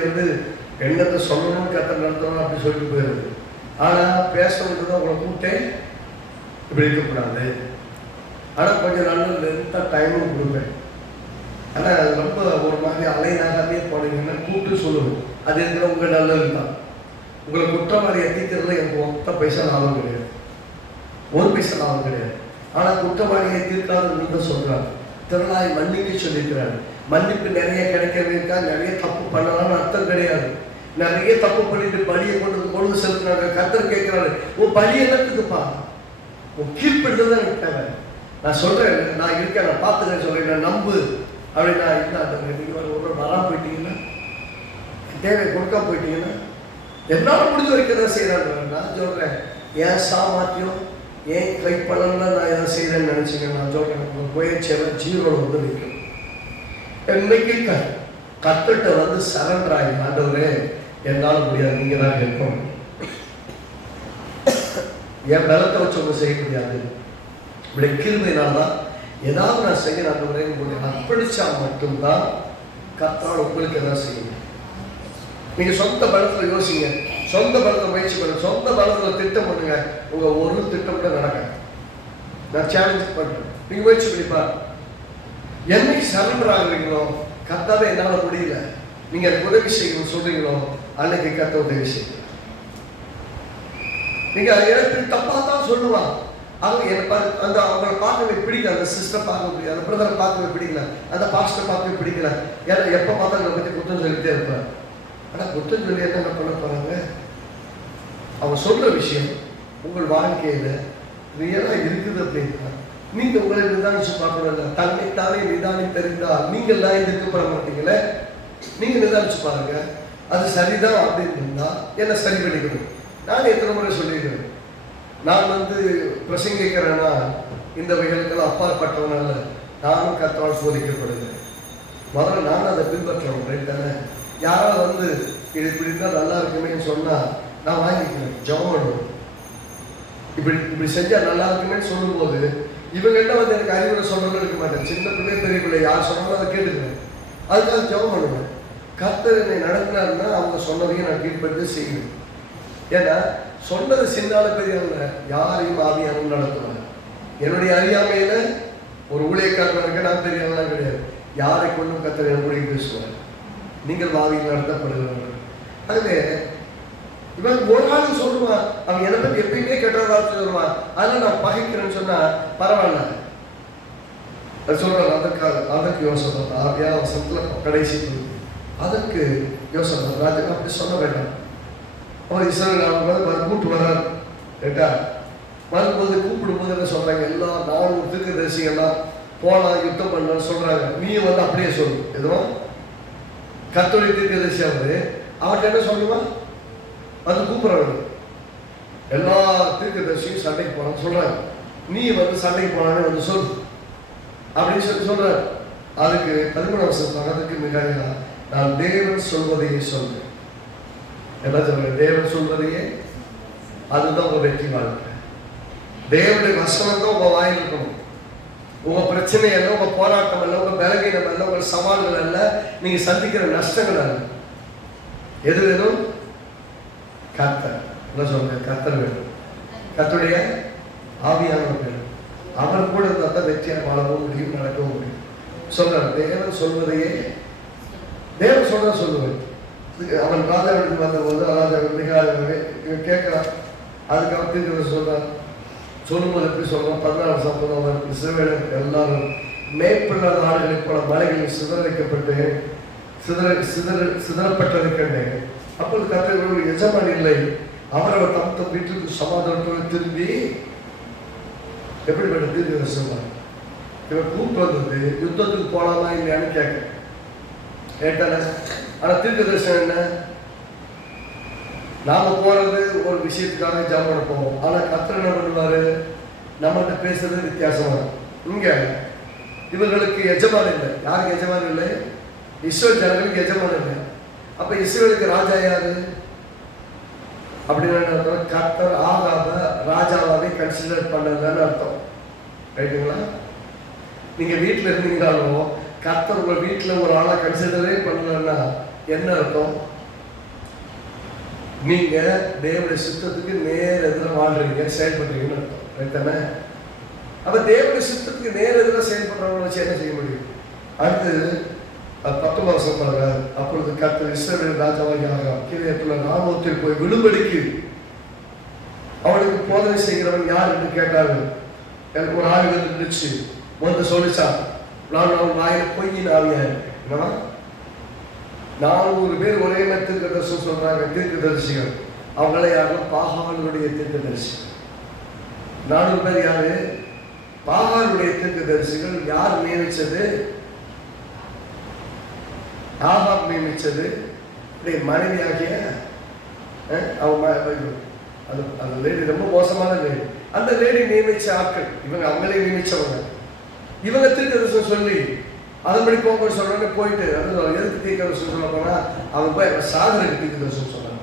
என்னத்தை சொல்லணும்னு கத்த நடத்தணும் அப்படி சொல்லிட்டு போயிடுது. ஆனால் பேசணுன்றது தான் உங்களை கூப்பிட்டேன் இப்படி இருக்கக்கூடாது. ஆனால் கொஞ்சம் நல்ல லென்த்தாக டைமும் கொடுப்பேன். ஆனால் அது ரொம்ப ஒரு மாதிரி அலைநாகாமே போனீங்கன்னா கூப்பிட்டு சொல்லுவேன். அது இருக்கிற உங்கள் நல்லது தான். உங்களை குற்றவாளியை தீர்க்கிறதுல எனக்கு ஒத்த பைசா லாபம் கிடையாது, ஒரு பைசா லாபம் கிடையாது. ஆனால் குற்றவாளியை தீர்க்காதவங்க சொல்கிறாங்க, திறனாய் மன்னிக்க சொல்லியிருக்கிறாரு. மன்னிப்பு நிறைய கிடைக்கவே இருக்கா, நிறைய தப்பு பண்ணலாம்னு அர்த்தம் கிடையாது. நிறைய தப்பு பண்ணிட்டு பலியை கொண்டு செலுத்துறாங்க. கர்த்தர் கேட்கிறாரு, உன் பலி என்னத்துக்குப்பா? உன் கீழ்ப்படுறது தான் எனக்கு தேவை. நான் சொல்றேன், நான் இருக்கேன், நான் பார்த்துக்கிறேன் சொல்றேன், நான் நம்பு அப்படின்னா இல்லை. நீங்க ஒரு வராம போயிட்டீங்கன்னா, தேவை கொடுக்க போயிட்டீங்கன்னா என்னால முடிஞ்ச வரைக்கும் எதாவது செய்யறாங்க. நான் சொல்றேன், ஏன் சாமர்த்தியம் ஏன் கைப்படல நான் எதாவது செய்யறேன்னு நினைச்சீங்க. நான் சொல்றேன், முயற்சியெல்லாம் ஜீரோல நிற்கும். என்னைக்கு கத்துட்ட சரண்டர் ஆகி, ஆண்டவரே என்னால் முடியாது, நீங்க தான் கேட்கணும். என் பலத்தை வச்சு ஒன்று செய்ய முடியாது, இப்படி கிருபையினால்தான் ஏதாவது நான் செய்ய ஆண்டவரே உங்களுடைய அர்ப்பணிச்சா மட்டும்தான் கர்த்தரால் உங்களுக்கு எதாவது செய்யணும். நீங்க சொந்த பலத்துல யோசிங்க, சொந்த பலத்தை முயற்சி பண்ணுங்க, சொந்த பலத்துல திட்டம் பண்ணுங்க. உங்க ஒரு திட்டம் கூட நடக்க நான் சேலஞ்ச் பண்றேன். நீங்க முயற்சி பண்ணிப்பா. என்னைக்கு சரண்டர் ஆகுறீங்களோ, கர்த்தாவே என்னால முடியல, நீங்க எனக்கு உதவி செய்யணும் சொல்றீங்களோ, அன்னைக்கு கர்த்தர் உதவி செய்யணும். நீங்க எனக்கு தப்பா தான் சொல்லுவான். அவங்க எனக்கு அந்த அவங்களை பார்க்கவே பிடிக்கல, அந்த சிஸ்டர் பார்க்க முடியாது, அந்த பிரதரை பார்க்கவே பிடிக்கல, அந்த பாஸ்டர் பார்க்கவே பிடிக்கல. ஏன்னா எப்ப பார்த்தாலும் அதை பத்தி குற்றம் சொல்லிட்டே இருப்பேன். ஆனா குற்றம் சொல்லி என்ன பண்ண போறாங்க? அவங்க சொல்ற விஷயம் உங்கள் வாழ்க்கையில ரியலா இருக்குது அப்படின்னா நீங்க உங்களை நிதானிச்சு பார்க்கணும். தன்னைத்தானே நிதானி தெரிந்தால் நீங்கள் தான் இதுக்கு பண்ண மாட்டீங்களே. நீங்க நிதானிச்சு பாருங்க, அது சரிதான் அப்படின்னு இருந்தா என்ன சரி பண்ணிக்கணும். நான் எத்தனை முறை சொல்லியிருக்கிறேன், நான் பிரசங்கிக்கிறேன்னா இந்த வகைகளுக்கெல்லாம் அப்பாற்பட்டவனால நானும் கர்த்தரால் போதிக்கப்படுகிறேன். முதல்ல நான் அதை பின்பற்றணும். ரைட் தானே? யாராவது இது இப்படி இருந்தால் நல்லா இருக்குமேன்னு சொன்னா நான் வாங்கிக்கிறேன், ஜெபம் பண்ணுவேன். இப்படி செஞ்சா நல்லா இருக்குமேன்னு சொல்லும் போது இவங்கள்ட்ட எனக்கு அறிவுரை சொல்றது இருக்க மாட்டேன். சின்ன பிள்ளை பெரிய பிள்ளை யார் சொன்னாலும் அதை கேட்டுக்கிறேன், அதுக்காக ஜெபம் பண்ணுவேன். கர்த்தர் என்னை நடத்தினாருன்னா அவங்க சொன்னதையும் நான் கீழ்படுத்தி செய்வேன். ஏன்னா சொன்னது சின்னால பெரியவங்க யாரையும் ஆவியானும் நடத்துவாங்க. என்னுடைய அறியாமையில ஒரு ஊழியக்காரனுக்கு நான் பெரியவங்களாம் கிடையாது. யாரை கொண்டும் கர்த்தர் என் ஊழியம் பேசுவார். நீங்கள் ஆவியில் நடத்தப்படுகிறவர்கள். அதுவே இவன் ஒரு நாள் சொல்லுவான், அவன் என்னை பற்றி எப்பயுமே கெட்டதா சொல்லுவான், அதனால நான் பகைக்கிறேன்னு சொன்னா பரவாயில்ல. அது சொல்றான், அதற்கு யோசனை ஆவியா வசத்துல கடைசி அதற்கு யோசனை ராஜா அப்படி சொல்ல வேண்டாம். அவர் இஸ்ரவேல் அவங்க கூட்டு வர்றாரு கேட்டா, வரும்போது கூப்பிடும்போது என்ன சொல்றாங்க, எல்லா 400 தீர்க்கதரிசிகள்லாம் போலாம் யுத்தம் பண்ணலாம்னு சொல்றாங்க. நீ அப்படியே சொல்லு. எதுவும் கர்த்தருடைய தீர்க்கதரிசி அவர்கிட்ட என்ன சொல்லுவான், அது கூப்பிடுறாங்க. எல்லா தீர்க்கதரிசியும் சண்டைக்கு போறான்னு சொல்றாங்க. நீ சண்டைக்கு போனானே சொல் அப்படின்னு சொல்றாரு. அதுக்கு 13 வருஷம் அதுக்கு மிக நான் தேவன் சொல்வதையே சொல்றேன். என்ன சொல்றேன்? தேவன் சொல்வதையே, அதுதான் உங்க வெற்றி வாழ்க்கை. தேவனுடைய வசனம் தான் உங்க வாயில் இருக்கணும். உங்க பிரச்சனை அல்ல, உங்க போராட்டம் அல்ல, உங்க பலகீனம் அல்ல, உங்க சவால்கள் அல்ல, நீங்க சந்திக்கிற நஷ்டங்கள் அல்ல. எது வேணும்? கர்த்தர். என்ன சொல்றேன்? கர்த்தர் வேணும். கர்த்தருடைய ஆவியானவர் வேணும். அவர் கூட இருந்தால் தான் வெற்றியாக வாழவும் முடியும், நடக்கவும் முடியும். சொல்றார், தேவன் சொல்வதையே தேவன் சொல்ற சொல்லுவேன். அவன் ராஜாவுக்கு வந்தபோது ராஜா கேட்கிறான். அதுக்கப்புறம் தீர்க்க சொல்றான். சொல்லும்போது எப்படி சொல்றான்? 14 சம்பவம். அவன் இஸ்ரவேலர் எல்லாரும் மேற்பில்லாத ஆடுகளைப் போல மலைகளில் சிதறடிக்கப்பட்டு சிதறப்பட்டதை கண்டேன். அப்போது கர்த்தர் ஒரு எஜமான் இல்லை, அவரவர் தம் வீட்டுக்கு சமாதானத்தோடு திரும்பி எப்படிப்பட்ட தீர்க்க சொன்னார். இவர் கூப்பிட்டு வந்தது யுத்தத்துக்கு போலாமா இல்லையான்னு கேட்டான. ஆனா தீர்க்க தரிசனம் என்ன? நாம போறது ஒரு விஷயத்துக்காக ஜெபம் பண்ண போவோம். ஆனா கர்த்தர் என்ன பண்ணுவாரு, நம்மகிட்ட பேசுறது வித்தியாசமா. இங்க இவர்களுக்கு எஜமான் இல்லை. யாருக்கு எஜமான் இல்லை? இஸ்ரவேல் ஜனங்களுக்கு எஜமான் இல்லை. அப்ப இஸ்ரவேலுக்கு ராஜா யாரு அப்படின்னு கர்த்தர் ஆகாப ராஜாவாவே கன்சிடர் பண்ணலன்னு அர்த்தம். ரைட்டுங்களா? நீங்க வீட்டுல இருந்தீங்கனாலும் கர்த்தர் உங்க வீட்டுல ஒரு ஆளை கன்சிடரே பண்ணலன்னா என்ன அர்த்தம்? நீங்க தேவனுடைய சித்தத்துக்கு நேர எதிராக வாழ்றீங்க, செயல்படுறீங்கன்னு அர்த்தம். ரைட் தானே? அப்ப தேவனுடைய சித்தத்துக்கு நேர எதிராக செயல்படுறவங்களை வச்சு என்ன செய்ய முடியும்? அடுத்து 10 வருஷம் பாருங்க. அப்பொழுது கர்த்தர் இஸ்ரவேல் ராஜாவாக கிரியத்துல ராமோத்தில் போய் விழும்படிக்கு அவனுக்கு போதனை செய்கிறவன் யார் என்று கேட்டார்கள். எனக்கு ஒரு ஆள் இருந்துச்சு, வந்து சொல்லிச்சான், நான் வாயில பொய்யின் ஆவியாரு. என்னன்னா 400 பேர் ஒரே தீர்க்க தரிசனம் சொல்றாங்க, தீர்க்க தரிசிகள். அவங்கள யாரும் பாகாலுடைய தீர்க்க தரிசிகள். 400 பேர் யாரு? பாகாலுடைய தீர்க்க தரிசிகள். யார் நியமிச்சது? ஆகாப் நியமிச்சது. மனைவியாகிய அந்த லேடி ரொம்ப மோசமான லேடி. அந்த லேடி நியமிச்ச ஆட்கள் இவங்க, அவங்களே நியமிச்சவங்க. இவங்க தீர்க்க தரிசனம் சொல்லி அதன்படி போக சொல்றேன்னு போயிட்டு அது எதுக்கு தீர்க்க தரிசனம் சொல்ல போனா அவங்க போய் சாதனைக்கு தீர்க்க தரிசனம் சொன்னாங்க.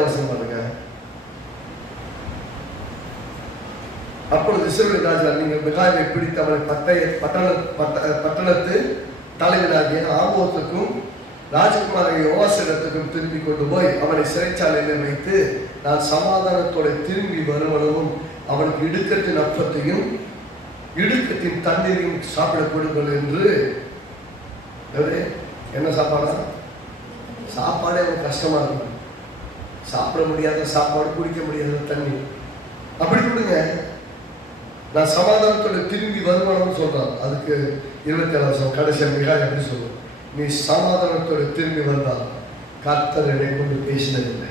அவசியம் பாருங்க. அப்பொழுது இஸ்ரவேல் ராஜா, நீங்கள் மிகாயை பிடித்து அவனை பட்டணத்து தலைவனாகிய ஆமோத்துக்கும் ராஜகுமார யோவாசிடத்துக்கும் திரும்பி கொண்டு போய் அவனை சிறைச்சாலையில் வைத்து நான் சமாதானத்தோட திரும்பி வருவனவும் அவனுக்கு இடுக்கத்தின் அப்பத்தையும் இடுக்கத்தின் தண்ணீரையும் சாப்பிட கொடுங்கள் என்று. என்ன சாப்பாடா? சாப்பாடே அவனுக்கு கஷ்டமா இருக்கும். சாப்பிட முடியாத சாப்பாடு, குடிக்க முடியாத தண்ணி, அப்படி கொடுங்க. நான் சமாதானத்தோட திரும்பி வருமானம்னு சொல்றான். அதுக்கு 27 வருஷம் கடைசியா மிகாய் எப்படி சொல்லுவோம், நீ சமாதானத்தோட திரும்பி வந்தால் கர்த்தர் என்னை கொண்டு பேசினதில்லை.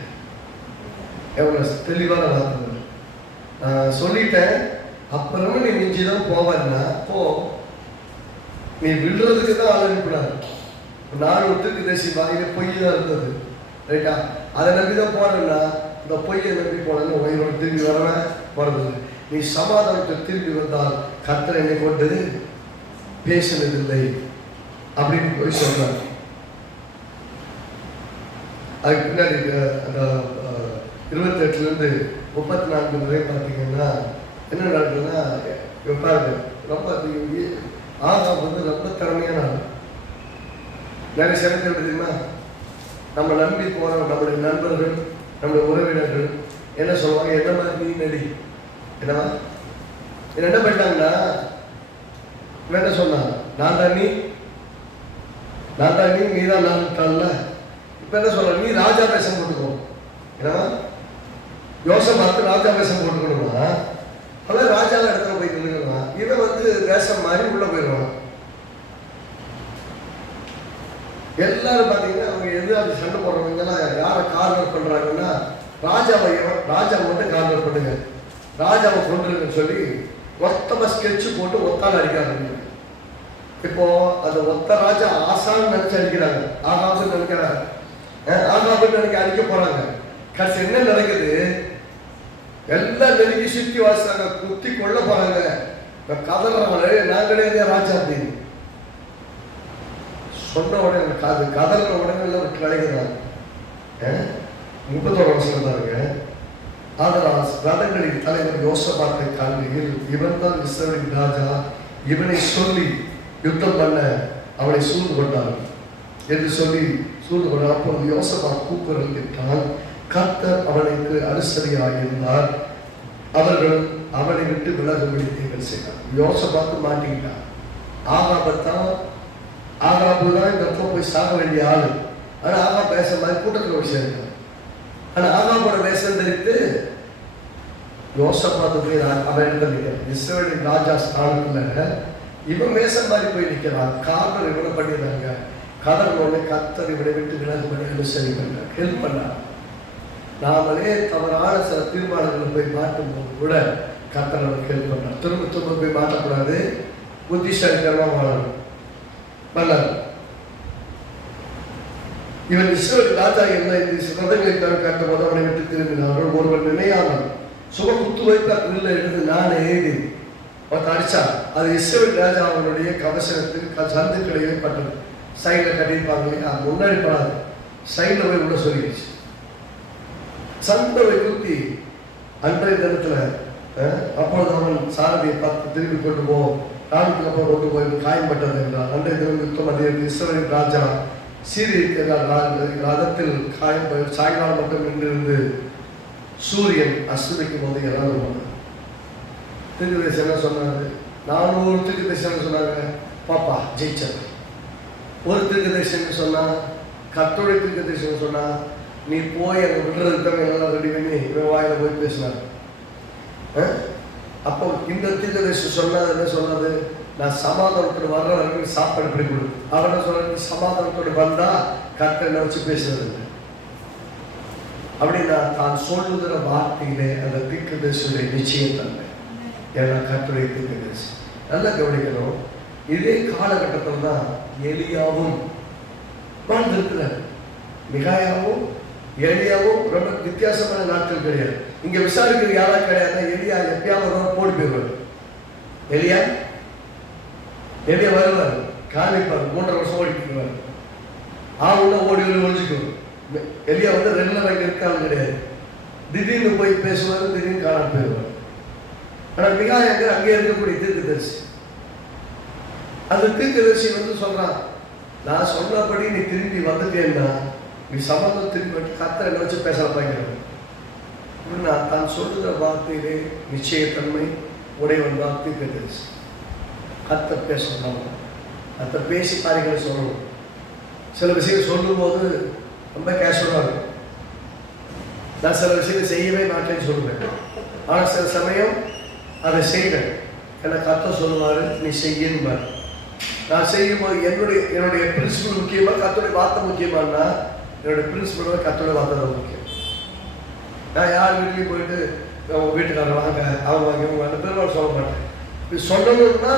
எவ்வளவு தெளிவான வார்த்தை சொல்லிட்டேன். அப்புறமா நீ மிஞ்சிதான் போவன்னா போ. நீ விடுறதுக்கு தான் ஆள் அனுப்பினார். 400 தேசி வாயில பொய் தான் இருந்தது. ரைட்டா? அதை நம்பிதான் போறேன்னா இந்த பொய்யை நம்பி போனேன்னு உயிரோட திரும்பி வரவே வருது. நீ சமாதானத்தை திரும்பி வந்தால் கர்த்தர் என்னை கொண்டு பேசினதில்லை அப்படின்னு போய் சொல்றாங்க. அதுக்கு பின்னாடி அந்த 28 to 34 வரை பார்த்தீங்கன்னா என்ன நடக்குதுன்னா, பாருங்க, ரொம்ப ஆகாப் வந்து ரொம்ப திறமையான ஆள். நிறைய சமயத்தை தெரியுமா, நம்ம நம்பி போற நம்முடைய நண்பர்கள், நம்முடைய உறவினர்கள் என்ன சொல்லுவாங்க, என்ன மாதிரி நீ நடி என்னவா என்ன பண்ணிட்டாங்கன்னா என்ன சொன்னாங்க, நான் தான் நீ நீதான் நான். இப்ப என்ன சொல்ற, நீ ராஜா வேஷம் போட்டுக்கோ. என்னவா யோசனை பார்த்து ராஜா வேஷம் போட்டுக்கணுமா? அதான் ராஜா இடத்துல போய் நின்றுக்கலாம். இதை வந்து வேஷம் மாதிரி உள்ள போயிடுவாங்க. எல்லாரும் பார்த்தீங்கன்னா அவங்க எதாவது சண்டை போடுறவங்கலாம் யாரை கார்னர் பண்றாங்கன்னா ராஜா மட்டும் கார்னர் பண்ணுங்க, ராஜாவை கொண்டுருங்கன்னு சொல்லி மொத்தமாக ஸ்கெட்சு போட்டு ஒத்தால் அடிக்கிறாங்க. இப்போ அந்த ஒத்த ராஜா ஆசான்னு நினைச்சு அடிக்கிறாங்க, ஆகாபுன்னு நினைக்கிறாங்க, ஆகாபுன்னு நினைக்க அடிக்க போறாங்க. கடைசி என்ன நடக்குது, எல்லாம் நெருங்கி சுற்றி வாசிறாங்க, குத்தி கொள்ள போறாங்க. கதறாங்களே, நாங்களே ராஜா அப்படின்னு சொன்ன உடனே கதற உடனே எல்லாம் விட்டு கிடைக்கிறாங்க. 31 வருஷம் தாருங்க. ஆனால் ரதங்களின் தலைவர் யோசபாத்தை காண்கையில் இவன் தான் இஸ்ரவேலின் ராஜா, இவனை சொல்லி யுத்தம் பண்ண அவனை சூழ்ந்து கொண்டார் என்று சொல்லி சூழ்ந்து கொண்டார். அப்பொழுது யோசபாத் கூக்குரல் இட்டான். கர்த்தர் அவனுக்கு அனுசரியாயிருந்தார். அவர்கள் அவனை விட்டு விலகும்படி தீர்வு செய்தார். யோசபாத்து மாட்டிக்கிட்டான். ஆகாபு தான் இந்த போய் சாக வேண்டிய ஆளு. ஆனா ஆகா பேச மாதிரி கூட்டத்தில் ஒரு சேர்ந்தார். ஆனா ஆகாபோட வேஷம் தெரிவித்து யோசபாத்து போய் அவன் இடத்துல இஸ்ரவேலின் ராஜா ஸ்தானத்துல இவன் வேஷம் மாதிரி போய் நிற்கிறான். காரணம் இவனை பண்ணிடுறாங்க. கதறோட கர்த்தர் இவனை விட்டு விலகும்படி அனுசரி பண்ணார், ஹெல்ப் பண்ணார். நாமளே தவறான சில தீர்மானங்களை போய் மாட்டும் போது கூட கர்த்தர் கேள்விப்பட்டார். திரும்ப திரும்ப போய் மாற்றக்கூடாது, புத்திசாலித்தனமாக வாழணும். வந்தார். இவன் இஸ்ரவேல் ராஜா என்ன இந்த சிறந்தங்களை கண்ட போது அவனை விட்டு திரும்பினார்கள். ஒருவன் நினையாமல் சுக குத்து வைத்த வில்லை எடுத்து நானே ஏறி அவன் அடிச்சா. அது இஸ்ரவேல் ராஜா அவனுடைய கவசனத்துக்கு சந்துக்களையே பட்டது. சைடில் கட்டியிருப்பாங்க இல்லையா, அது முன்னாடி படாது, சைடில் போய் உள்ள சொல்லிடுச்சு. சந்தவை குத்தி அன்றைய தினத்துல அப்பொழுது அவன் சாரதியை பார்த்து திரும்பி கொண்டு போ, ராணுவத்துக்கு அப்புறம் கொண்டு போய் காயம்பட்டது என்றார். அன்றைய தினம் யுத்தம் மதியத்தில் இஸ்ரவேல் ராஜா சீரிய ரதத்தில் காயம் சாயங்காலம் மட்டும் நின்றிருந்து சூரியன் அஸ்தமிக்கும் போது இறந்து திருக்கதேசம் என்ன சொன்னாரு? 400 திருக்கதேசம் சொன்னாங்க, பாப்பா ஜெயிச்சது. ஒரு திருக்கதேசம் சொன்னா, கர்த்தருடைய திருக்கதேசம் சொன்னா, நீ போய் அங்கே விடுறதுக்கு தான் எல்லாம் ரெடி பண்ணி இவன் வாயில போய் பேசினார். அப்போ இந்த திருக்கதேசம் சொன்னது என்ன சொன்னது? நான் சமாதானத்தோடு வர்ற வரைக்கும் சாப்பாடு எப்படி கொடு. அவனை சொல்ற சமாதானத்தோடு வந்தா கர்த்தரை வச்சு பேசுறது அப்படின்னா தான் சொல்லுகிற வார்த்தையிலே அந்த தீர்க்கதரிசியுடைய நிச்சயம் தன்மை. ஏன்னா கர்த்தருடைய தீர்க்கதரிசி நல்லா கவனிக்கணும். இதே காலகட்டத்தில் தான் எலியாவும் வாழ்ந்திருக்கிறார். மிகாயாவும் எலியாவும் ரொம்ப வித்தியாசமான நாட்கள் கிடையாது. இங்க விசாரிக்கிறது யாரா கிடையாது. எலியா எப்பயாவது போடி போயிடுவார். எலியா வருவார், காலிப்பார், 3.5 வருஷம் ஓடிக்குவார். ஆவுன்னா ஓடி ஒழிச்சுக்குவார். எலியா ரெகுலராக இருக்காது கிடையாது. திடீர்னு போய் பேசுவார், திடீர்னு காணாம போயிடுவார். ஆனால் மிகாயா அங்கே இருக்கக்கூடிய தீர்க்கதரிசி. அந்த தீர்க்கதரிசி சொல்றான், நான் சொன்னபடி நீ திரும்பி வந்துட்டேன்னா நீ சம்பந்தம் திரும்பி வந்து கர்த்தரை வச்சு பேசலாம். நான் தான் சொல்லுகிற வார்த்தையிலே நிச்சயத்தன்மை உடையவன் தான் தீர்க்கதரிசி. கர்த்தர் பேசணும், கர்த்தர் பேசி காரியங்களை சொல்லணும். சில விஷயங்கள் சொல்லும் போது ரொம்ப கேஷுவலாக இருக்கும். நான் சில விஷயங்கள் செய்யவே மாட்டேன்னு சொல்லுவேன். ஆனால் சில சமயம் அதை செய்வேன். ஏன்னா கர்த்தர் சொல்லுவார் நீ செய்யணும்பார். நான் செய்யும்போது என்னுடைய பிரின்சிபல் முக்கியமாக கர்த்தருடைய வார்த்தை முக்கியமானா என்னுடைய பிரின்சிபலோட கர்த்தருடைய வார்த்தை தான் முக்கியம். நான் யார் வீட்லையும் போயிட்டு அவங்க வீட்டுக்காரர் வாங்க அவங்க வாங்க இவங்க அந்த பெருமாள் சொல்ல மாட்டேன். இப்படி சொல்லணும்னா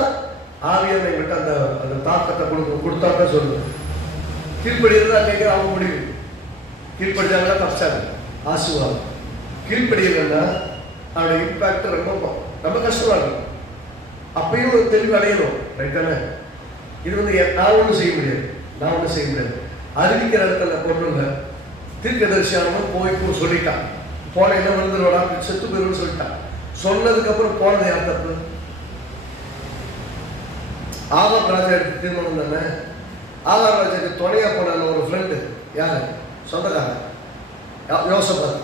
ஆவியான எங்கிட்ட அந்த தாக்கத்தை கொடுத்தா தான் சொல்லுவேன். கீழ்படிதான் அன்னைக்கு அவங்க முடிவு. கீழ்படிதாங்கன்னா தப்பிச்சாரு ஆசீர்வாதம். கீழ்படியலைன்னா அவருடைய இம்பாக்ட் ரொம்ப ரொம்ப கஷ்டமா இருக்கும். அப்பயும் ஒரு தெளிவு அடையணும். ரைட் தானே? இது நான் ஒன்றும் செய்ய முடியாது. அறிவிக்கிற இடத்துல பொண்ணு இல்லை. தீர்க்கதரிசியானவன் போய் சொல்லிட்டான், போன என்ன விழுந்துருவா செத்து போயிருன்னு சொல்லிட்டான். சொன்னதுக்கு அப்புறம் போனது யார் தப்பு? ஆகாப் ராஜா எடுத்து தீர்மானம் தானே. ஆகாப் ராஜாக்கு துணையா போன ஒரு ஃப்ரெண்டு யாரு? சொந்தக்காரன் யோசபாத்.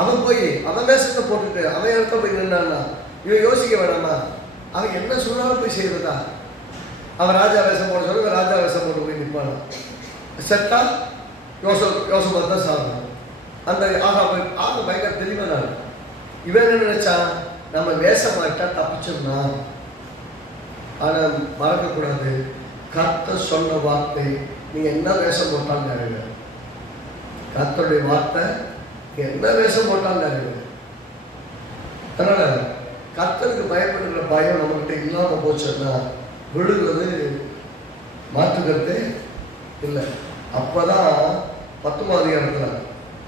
அவன் போய் அவன் வேஷத்தை போட்டுட்டு அவன் இடத்த போய் நின்னான்னா இவன் யோசிக்க வேணாமா? அவன் என்ன சொன்னாலும் போய் செய்யறதா? அவன் ராஜா வேஷம் போட சொல்லி ராஜா வேஷம் போட்டு போய் நிற்பானா? செத்தா யோசபாத் தான் சாப்பிடும். அந்த ஆக பயங்கர தெளிவான இவன் என்ன நினைச்சான்? நம்ம வேஷமாட்டா தப்பிச்சோம்னா. ஆனால் மறக்கக்கூடாது, கர்த்தர் சொன்ன வார்த்தை நீங்க என்ன வேஷம் போட்டாலும் நிறைய. கர்த்தருடைய வார்த்தை என்ன வேஷம் போட்டாலும் நிறைய. அதனால கர்த்தருக்கு பயப்படுகிற பயம் நம்மகிட்ட இல்லாம போச்சுன்னா விழுகிறது மாற்றுக்கிறதே இல்லை. அப்பதான் 10ஆம் அதிகாரத்துல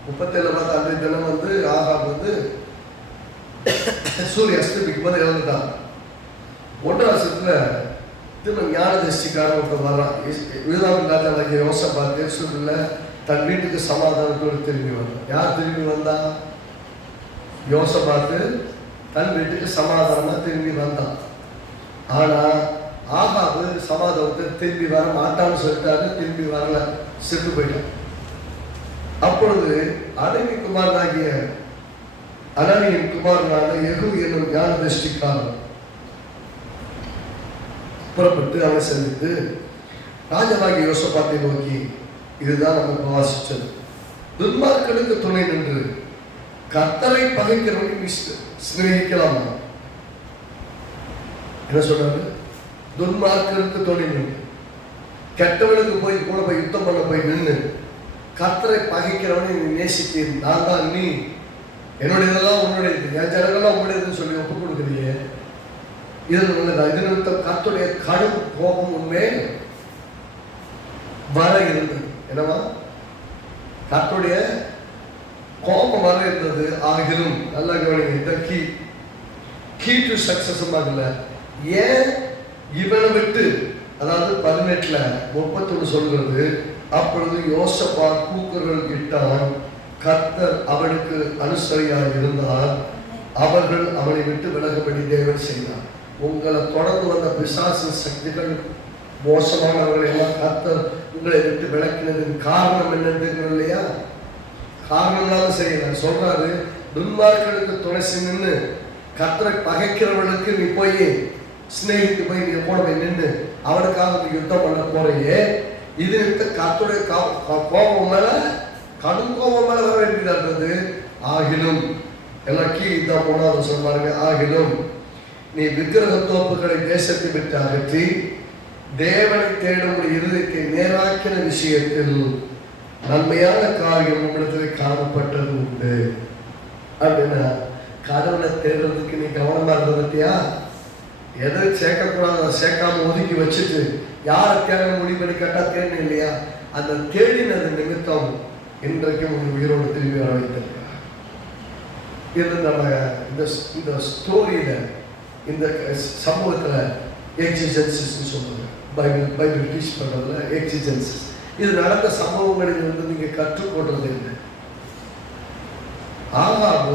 37 பார்த்து அன்றைய தினம் ஆகாப் சூரிய அஸ்தமிக்கும் போது இறந்துட்டான். 1ஆம் வருஷத்துல திரும்ப ஞான திருஷ்டிக்காரன் ஒருத்தர் வர்றான். யூதாவின் ராஜா வாங்கிய யோசபாத் தேசத்துல தன் வீட்டுக்கு சமாதானத்தோடு திரும்பி வந்தான். யார் திரும்பி வந்தா? யோசபாத் தன் வீட்டுக்கு சமாதானமா திரும்பி வந்தான். ஆனா ஆகாபு சமாதானத்தை திரும்பி வர மாட்டான்னு சொல்லிட்டாரு. திரும்பி வரல, செத்து போயிட்டான். அப்பொழுது அனனி குமாரனாகிய அனனியின் குமாரனான யெகூ என்னும் ஞான திருஷ்டிக்காரன் புறப்பட்டு அவனை சந்தித்து ராஜாவாகிய யோசபாத்தை நோக்கி, இதுதான் நம்ம வாசிச்சது, துன்மார்க்கனுக்கு துணை நின்று கர்த்தரை பகைக்கிறவனை சிநேகிக்கலாமா? என்ன சொல்றாரு? துன்மார்க்கனுக்கு துணை நின்று, கெட்டவனுக்கு போய் கூட போய் யுத்தம் பண்ண போய் நின்று கர்த்தரை பகைக்கிறவனை நீ நேசித்தேன், நான் தான் நீ என்னுடையதெல்லாம் உன்னுடையது, என் ஜனங்கள்லாம் உன்னுடையதுன்னு சொல்லி ஒப்பு கொடுக்குறீங்க. இது நிமித்தம் கர்த்தருடைய கடும் கோபம் உண்மை வர இருந்தது. என்னவா? கர்த்தருடைய கோபம் வர இருந்தது. ஆகிலும் நல்லா கவனிங்க, கீ டு சக்சஸ் ஆகல. ஏன் இவனை விட்டு, அதாவது 18:31 சொல்கிறது, அப்பொழுது யோசபாத் கூக்குரல் இட்டான், கர்த்தர் அவனுக்கு அனுசரியாக இருந்தார், அவர்கள் அவனை விட்டு விலகும்படி தேவன் செய்தார். உங்களை தொடர்ந்து வந்த பிசாசு சக்திகள், மோசமானவர்கள் எல்லாம் கர்த்தர் உங்களை விட்டு விளக்கினதுக்கு காரணம் என்னன்னு இல்லையா? காரணம் இல்லாம செய்யல. சொல்றாரு, துன்மார்களுக்கு துணை நின்று கர்த்தரை பகைக்கிறவர்களுக்கு நீ போய் சிநேகித்து போய் நீ கூட போய் நின்று அவனுக்காக நீ யுத்தம் பண்ண போறையே, இது கர்த்தருடைய கோபம் மேல, கடும் கோபம் மேல வர வேண்டியதா இருந்தது. ஆகிலும் எல்லாம் தான் போனாலும் சொல்றாங்க, ஆகிலும் நீ விக்கிரக தோப்புகளை தேசத்தை விட்டு அகற்றி தேவனை தேடும் இருதயத்தை நேராக்கின விஷயத்தில் நன்மையான காரியம் உங்களிடத்தில் காணப்பட்டது உண்டு. அப்படின்னா கடவுளை தேடுறதுக்கு நீ கவனமா இருந்ததுட்டியா? எதை சேர்க்கக்கூடாது அதை சேர்க்காம ஒதுக்கி வச்சுட்டு யாரை தேட முடிவு பண்ணி கேட்டா தேடணும் இல்லையா? அந்த தேடினது நிமித்தம் இன்றைக்கும் உங்கள் உயிரோடு திரும்பி வர வைத்திருக்கிறார். இது நம்ம இந்த ஸ்டோரியில, இந்த சமூகத்தில் எக்ஸிஜென்சிஸ் சொல்லுவாங்க. பைபிள் டீச் பண்ணுறதுல எக்ஸிஜென்சிஸ். இது நடந்த சம்பவங்களில் இருந்து நீங்க கற்றுக்கொள்றது இல்லை. ஆகாபு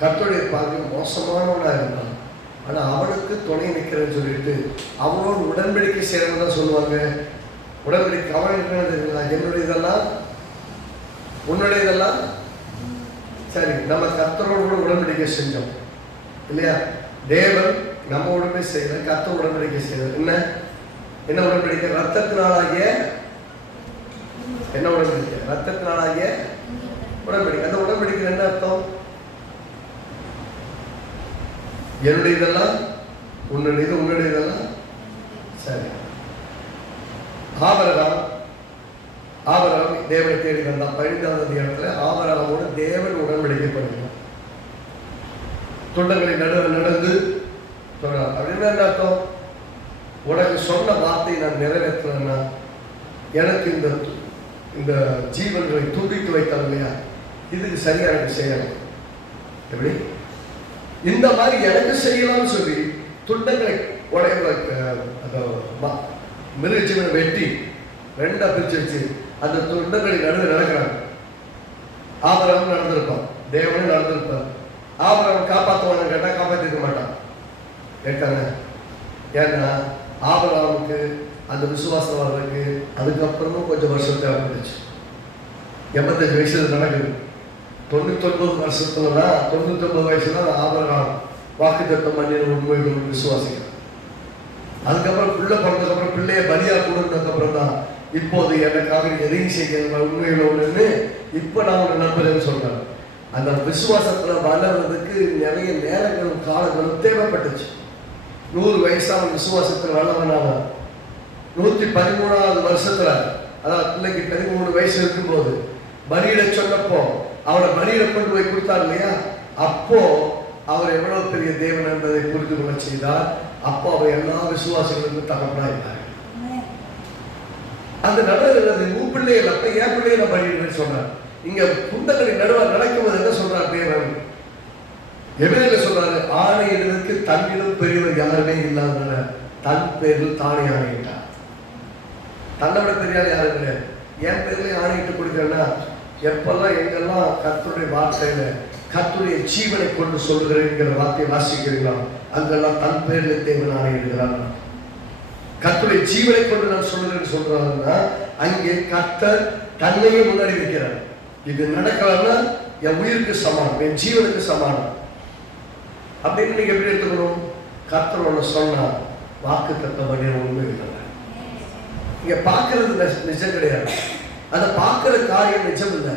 கர்த்தருடைய பார்வை மோசமானவனா இருந்தான். ஆனா அவனுக்கு துணை நிற்கிறேன்னு சொல்லிட்டு அவனோடு உடன்படிக்கை செய்யறவங்க தான் சொல்லுவாங்க. உடன்படிக்கை அவன் என்னுடைய இதெல்லாம் உன்னுடைய இதெல்லாம் சரி. நம்ம கர்த்தரோடு கூட உடன்படிக்கை செஞ்சோம் இல்லையா? தேவன் நம்ம உடம்பை செய்யல, கர்த்தர் உடன்படிக்கை செய்யல. என்ன உடன்படிக்கை? ரத்தத்தினாலாகிய என்ன உடன்படிக்கை? ரத்தத்தினாலாகிய உடன்படிக்கை. அந்த உடன்படிக்கை என்ன அர்த்தம்? என்னுடையதெல்லாம் உன்னுடையது, உன்னுடையதெல்லாம் சரி. ஆபிரகாம் தேவனை தேடி வந்தான். 15வது இடத்துல ஆபிரகாமோடு தேவன் உடன்படிக்கை பண்ணுவான். துண்டங்களை நடந்து சொல்றான். அப்படின்னு என்ன அர்த்தம்? உனக்கு சொன்ன வார்த்தையை நான் நிறைவேற்றலன்னா எனக்கு இந்த ஜீவன்களை துண்டித்து வைத்தான் இல்லையா, இதுக்கு சரியா எனக்கு செய்யலாம். எப்படி இந்த மாதிரி எனக்கு செய்யலாம்னு சொல்லி துண்டங்களை மிருக ஜீவனை வெட்டி 2 பிரிச்சு வச்சு அந்த துண்டங்களை நடக்கிறாங்க. ஆபிரகாம் நடந்திருப்பான், தேவனும் நடந்திருப்பார். ஆபிரகாம் காப்பாற்றுவான்னு கேட்டா காப்பாற்றிருக்க மாட்டான். கேட்டாங்க. ஏன்னா ஆபிரகாமுக்கு அந்த விசுவாசம் வர்றதுக்கு அதுக்கப்புறமும் கொஞ்சம் வருஷம் தேவைப்பட்டுச்சு. 85 வயசுல நடக்குது. 99 வருஷத்துலதான் 99 வயசுல ஆபிரகாம் வாக்குத்தத்தம் பண்ணின உண்மைகள் விசுவாசிக்கிறார். அதுக்கப்புறம் பிள்ளை பிறந்ததுக்கப்புறம் பிள்ளைய பலியா கொடுத்ததுக்கப்புறம் தான் இப்போது எனக்காக எதையும் செய்ய உண்மைகளோடுன்னு இப்ப நான் ஒரு நம்புறேன்னு சொல்றேன். அந்த விசுவாசத்துல வளர்றதுக்கு நிறைய நேரங்களும் காலங்களும் தேவைப்பட்டுச்சு. 100 வயசான விசுவாசத்தில் வளர்ந்தனால 113வது வருஷத்துல, அதாவது பிள்ளைக்கு 13 வயசு இருக்கும்போது பலியிட சொன்னப்போ அவரை பலியிட கொண்டு போய் கொடுத்தார் இல்லையா, அப்போ அவர் எவ்வளவு பெரிய தேவன் என்பதை புரிந்து கொள்ள செய்தார். அப்போ அவர் எல்லா விசுவாசிகளுக்கும் தகப்பனா இருந்தார். அந்த நடுவது உன் பிள்ளைகள் அப்ப என் பிள்ளைய நான் பலியிடுவேன்னு சொன்னார். இங்க புண்டங்களின் நடுவர் நடக்கும்போது என்ன சொல்றார் தேவன்? எவ்வளவு சொல்றாரு? ஆணையிடுவதற்கு தன்னிலும் பெரியவர் யாருமே இல்லாதனால தன் பேரில் தானே ஆணையிட்டார். தன்னை விட பெரியால் யாரும் இல்லை. என் பேர்ல ஆணையிட்டு கொடுக்கிறேன்னா எப்பெல்லாம் எங்கெல்லாம் கர்த்தருடைய வார்த்தையில கர்த்தருடைய ஜீவனை கொண்டு சொல்லுகிறேங்கிற வார்த்தையை வாசிக்கிறீங்களா, அங்கெல்லாம் தன் பேரில் தேவன் ஆணையிடுகிறார். கர்த்தருடைய ஜீவனை கொண்டு நான் சொல்லுகிறேன்னு சொல்றாருன்னா அங்கே கர்த்தர் தன்னையே முன்னாடி வைக்கிறார். இது நடக்கலன்னா என் உயிருக்கு சமானம், என் ஜீவனுக்கு சமானம் அப்படின்னு நீங்க எப்படி எடுத்துக்கணும்? கர்த்தர் ஒண்ணு சொன்னா வாக்கு தத்தபடி உண்மை இல்லை. நீங்க பார்க்கறது நிஜம் கிடையாது, அதை பார்க்கிற காரியம் நிஜம் இல்லை.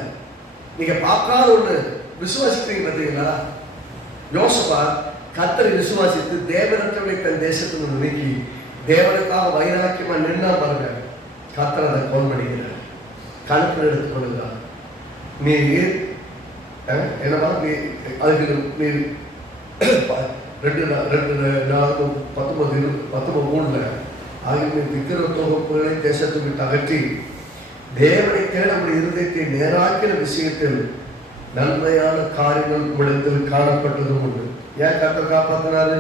நீங்க பார்க்காத ஒண்ணு விசுவாசிக்கிறீங்க பார்த்தீங்களா? யோசபா கர்த்தரை விசுவாசித்து தேவனற்றவனை தன் தேசத்திலிருந்து நீக்கி தேவனுக்காக வைராக்கியமா நின்னா பாருங்க, கர்த்தர் அதை கோல் பண்ணுகிறார், கணக்கில் எடுத்துக் கொள்கிறார். நீ என்னவா நீ அதுக்கு நீ 2:19 ஆகிய விக்கிர தொகுப்புகளை தேசத்தை விட்டு அகற்றி தேவனை தேட உடைய இருதயத்தை நேராக்கிற விஷயத்தில் நன்மையான காரியங்கள் உங்களிடத்தில் காணப்பட்டதும் உண்டு. ஏன் கர்த்தர் காப்பாத்தினாரு?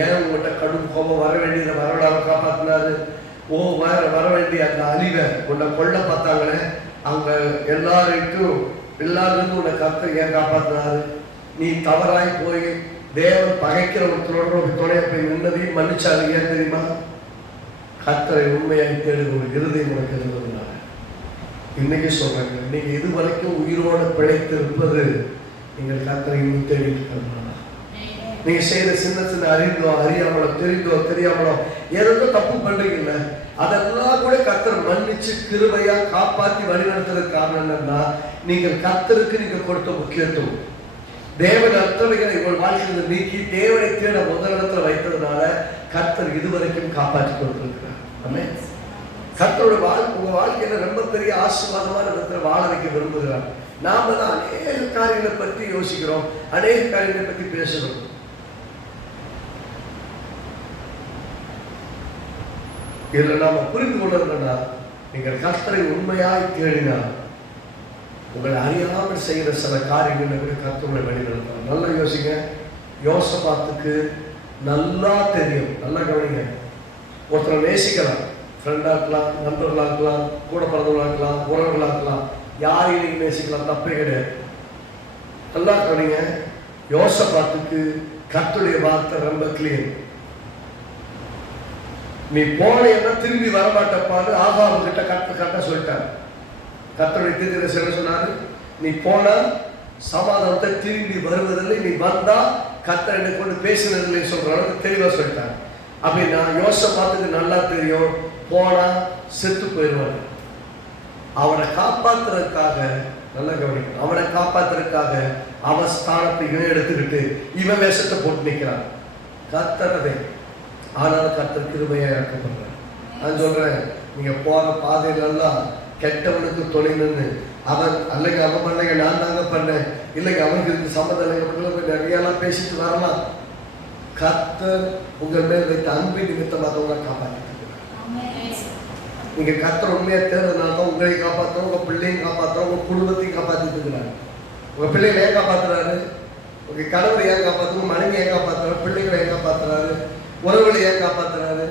ஏன் உங்கள்கிட்ட கடும் கோபம் வர வேண்டியதை வரவிடாம காப்பாத்தினாரு? வர வேண்டிய அந்த அழிவை உன்னை கொள்ள பார்த்தாங்களே, அங்க எல்லாருக்கும் உன்னை கர்த்தர் ஏன் காப்பாத்தினாரு? நீ தவறாய் போய் தேவன் பகைக்கிற ஒரு துணையை போய் நின்னதையும் மன்னிச்சாரு. ஏன் தெரியுமா? கர்த்தரை உண்மையாய் தேடுகிற ஒரு இருதயம் உனக்கு இருந்ததுனால. இன்னைக்கு சொல்றாங்க, நீங்க இது வரைக்கும் உயிரோடு பிழைத்து இருப்பது நீங்கள் கர்த்தரை இன்னும் தேடி இருக்கிறதுனால. நீங்க செய்யற சின்ன சின்ன அறியாமலோ தெரியாமலோ ஏதோ தப்பு பண்றீங்கல்ல, அதெல்லாம் கூட கர்த்தர் மன்னிச்சு கிருபையா காப்பாற்றி வழிநடத்துறதுக்கு காரணம் என்னன்னா, நீங்கள் கர்த்தருக்கு நீங்க கொடுத்த முக்கியத்துவம். தேவன் அர்த்தவைகளை உங்கள் வாழ்க்கையில் நீக்கி தேவனை தேட முதலிடத்துல வைத்ததுனால கர்த்தர் இதுவரைக்கும் காப்பாற்றி கொடுத்திருக்கிறார். ஆமென். கர்த்தரோட உங்க வாழ்க்கையில ரொம்ப பெரிய ஆசீர்வாதமான விதத்துல வாழ வைக்க விரும்புகிறார். நாம தான் அநேக காரியங்களை பற்றி யோசிக்கிறோம், அநேக காரியங்களை பற்றி பேசுகிறோம். இதுல நாம புரிந்து கொள்ளணும்னா, நீங்கள் கர்த்தரை உண்மையாய் தேடினால் உங்களை அறியாமல் செய்கிற சில காரியங்களை கூட கர்த்தரை வழிநடத்தலாம். நல்லா யோசிங்க. யோசபாத்துக்கு நல்லா தெரியும், நல்லா கவனிங்க. ஒருத்தரை நேசிக்கலாம், ஃப்ரெண்டாக இருக்கலாம், நண்பர்களாக இருக்கலாம், கூட பிறந்தவர்களாக இருக்கலாம், உறவுகளாக இருக்கலாம், யாரையும் நீங்கள் நேசிக்கலாம், தப்பே கிடையாது. நல்லா கவனிங்க. யோசபாத்துக்கு கர்த்தருடைய வார்த்தை ரொம்ப கிளியர். நீ போனேன்னா திரும்பி வரமாட்டப்பான்னு ஆகாபு கிட்ட கரெக்டா சொல்லிட்டார். கர்த்தருடைய தீர்க்கதரிசி என்ன சொன்னாரு? நீ போனா சமாதானத்தை திரும்பி வருவதில்லை, நீ வந்தா கர்த்தர் என்னை கொண்டு பேசினதில்லை சொல்ற அளவுக்கு தெளிவா சொல்லிட்டார். அப்படின்னா யோசபாத்துக்கு நல்லா தெரியும், போனா செத்து போயிடுவார். அவனை காப்பாத்துறதுக்காக, நல்லா கவனிக்கணும், அவனை காப்பாத்துறதுக்காக அவன் ஸ்தானத்தை இவன் எடுத்துக்கிட்டு இவன் வேஷத்தை போட்டு நிற்கிறான். கர்த்தரதே ஆனால் கர்த்தர் கிருபையா இறக்கப்படுறார். நான் சொல்றேன், நீங்க போற பாதையிலெல்லாம் கெட்டவனுக்கு துணை நின்று அவன் அல்லைங்க அவன் பண்ணலைங்க நான் தாங்க பண்ணேன், இல்லைங்க அவனுக்கு இருக்கு சம்மந்தம் இல்லைங்க நிறையெல்லாம் பேசிட்டு வரலாம். கர்த்தர் உங்கள் மேல் வைத்த அன்பின் நிமித்தமாக உங்களை காப்பாற்றிட்டு நீங்க கர்த்தர் உண்மையா தேர்தனால தான் உங்களை காப்பாற்றுறோம், உங்க பிள்ளையும் காப்பாற்றுறோம், உங்க குடும்பத்தையும் காப்பாற்றிட்டு இருக்கிறாங்க. உங்க பிள்ளைகளை ஏன் காப்பாத்துறாரு? உங்க கணவரை ஏன் காப்பாற்றுறோம், மனைவி ஏன் காப்பாற்றுறாரு, பிள்ளைகளை ஏன் காப்பாற்றுறாரு, உறவுகளை ஏன் காப்பாற்றுறாரு?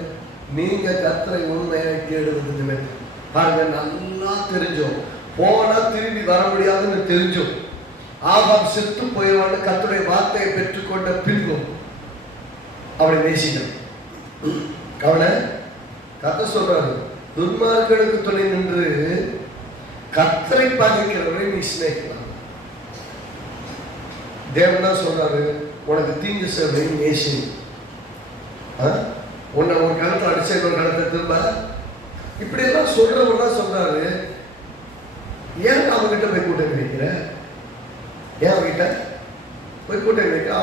நீங்க கர்த்தரை உண்மையை தேடுவது நிமித்தம். பாருங்க, நல்லா தெரிஞ்சோம், போனா திரும்பி வர முடியாதுன்னு தெரிஞ்சோம், ஆகாப் செத்து போயிடுவான்னு கர்த்தருடைய வார்த்தையை பெற்றுக்கொண்ட பின்பும் அவனை நேசிக்கணும். அவனை கர்த்தர் சொல்றாரு, துன்மார்க்கனுக்கு துணை நின்று கர்த்தரை பகைக்கிறவரை நீ சிநேகிக்கலாம். தேவன் தான் சொல்றாரு, உனக்கு தீங்கு செய்வதை நேசி. உன்னை ஒரு கணத்தை அடிச்ச ஒரு கணத்தை திரும்ப இப்படி எல்லாம் சொல்றவங்க தான் சொல்றாரு. ஏன் அவன்கிட்ட போய் கூட்டணி வைக்கிற? ஏன் அவன்கிட்ட போய் கூட்டணி வைக்கிற?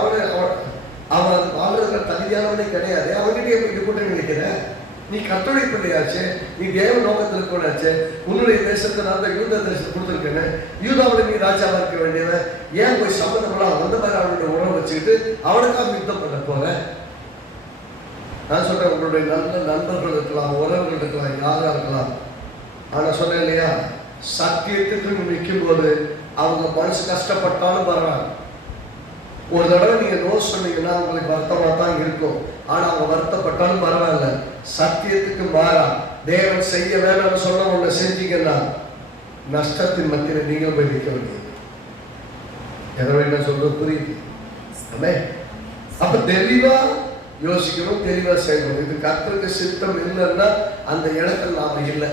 அவன் வாழ்றதுல தகுதியானவனே கிடையாது. அவன்கிட்டயே போய் கூட்டணி வைக்கிற? நீ கர்த்தருடைய பிள்ளையாச்சு, நீ தேவ நோக்கத்தில் போனாச்சு, உன்னுடைய தேசத்தை நான் தான் யூதா தேசத்தை கொடுத்துருக்கேன்னு யூதாவோட நீ ராஜாவா இருக்க வேண்டியவன், ஏன் போய் சம்மந்தமெல்லாம் அந்த மாதிரி அவனுடைய உறவு வச்சுக்கிட்டு அவனுக்காக யுத்தம் பண்ண போற? நான் சொல்றேன், உங்களுடைய நல்ல நண்பர்கள் இருக்கலாம், உறவுகள் இருக்கலாம், யாரா இருக்கலாம். ஆனா சொன்னேன் இல்லையா, சத்தியத்துக்கு நிற்கும் போது அவங்க மனசு கஷ்டப்பட்டாலும் பரவாயில்ல. ஒரு தடவை நீங்க நோ சொன்னீங்கன்னா உங்களுக்கு வருத்தமா தான் இருக்கும். ஆனா அவங்க வருத்தப்பட்டாலும் பரவாயில்ல. சத்தியத்துக்கு மாறா தேவன் செய்ய வேணும்னு சொன்ன ஒண்ணு செஞ்சீங்கன்னா நஷ்டத்தின் மத்தியில நீங்க போய் நிற்க வேண்டியது. எதோ என்ன சொல்றது புரியுது? அப்ப தெளிவா யோசிக்கணும், தெளிவா செய்யணும். இது கர்த்தருக்கு சித்தம் இல்லைன்னா அந்த இடத்துல நாம இல்லை.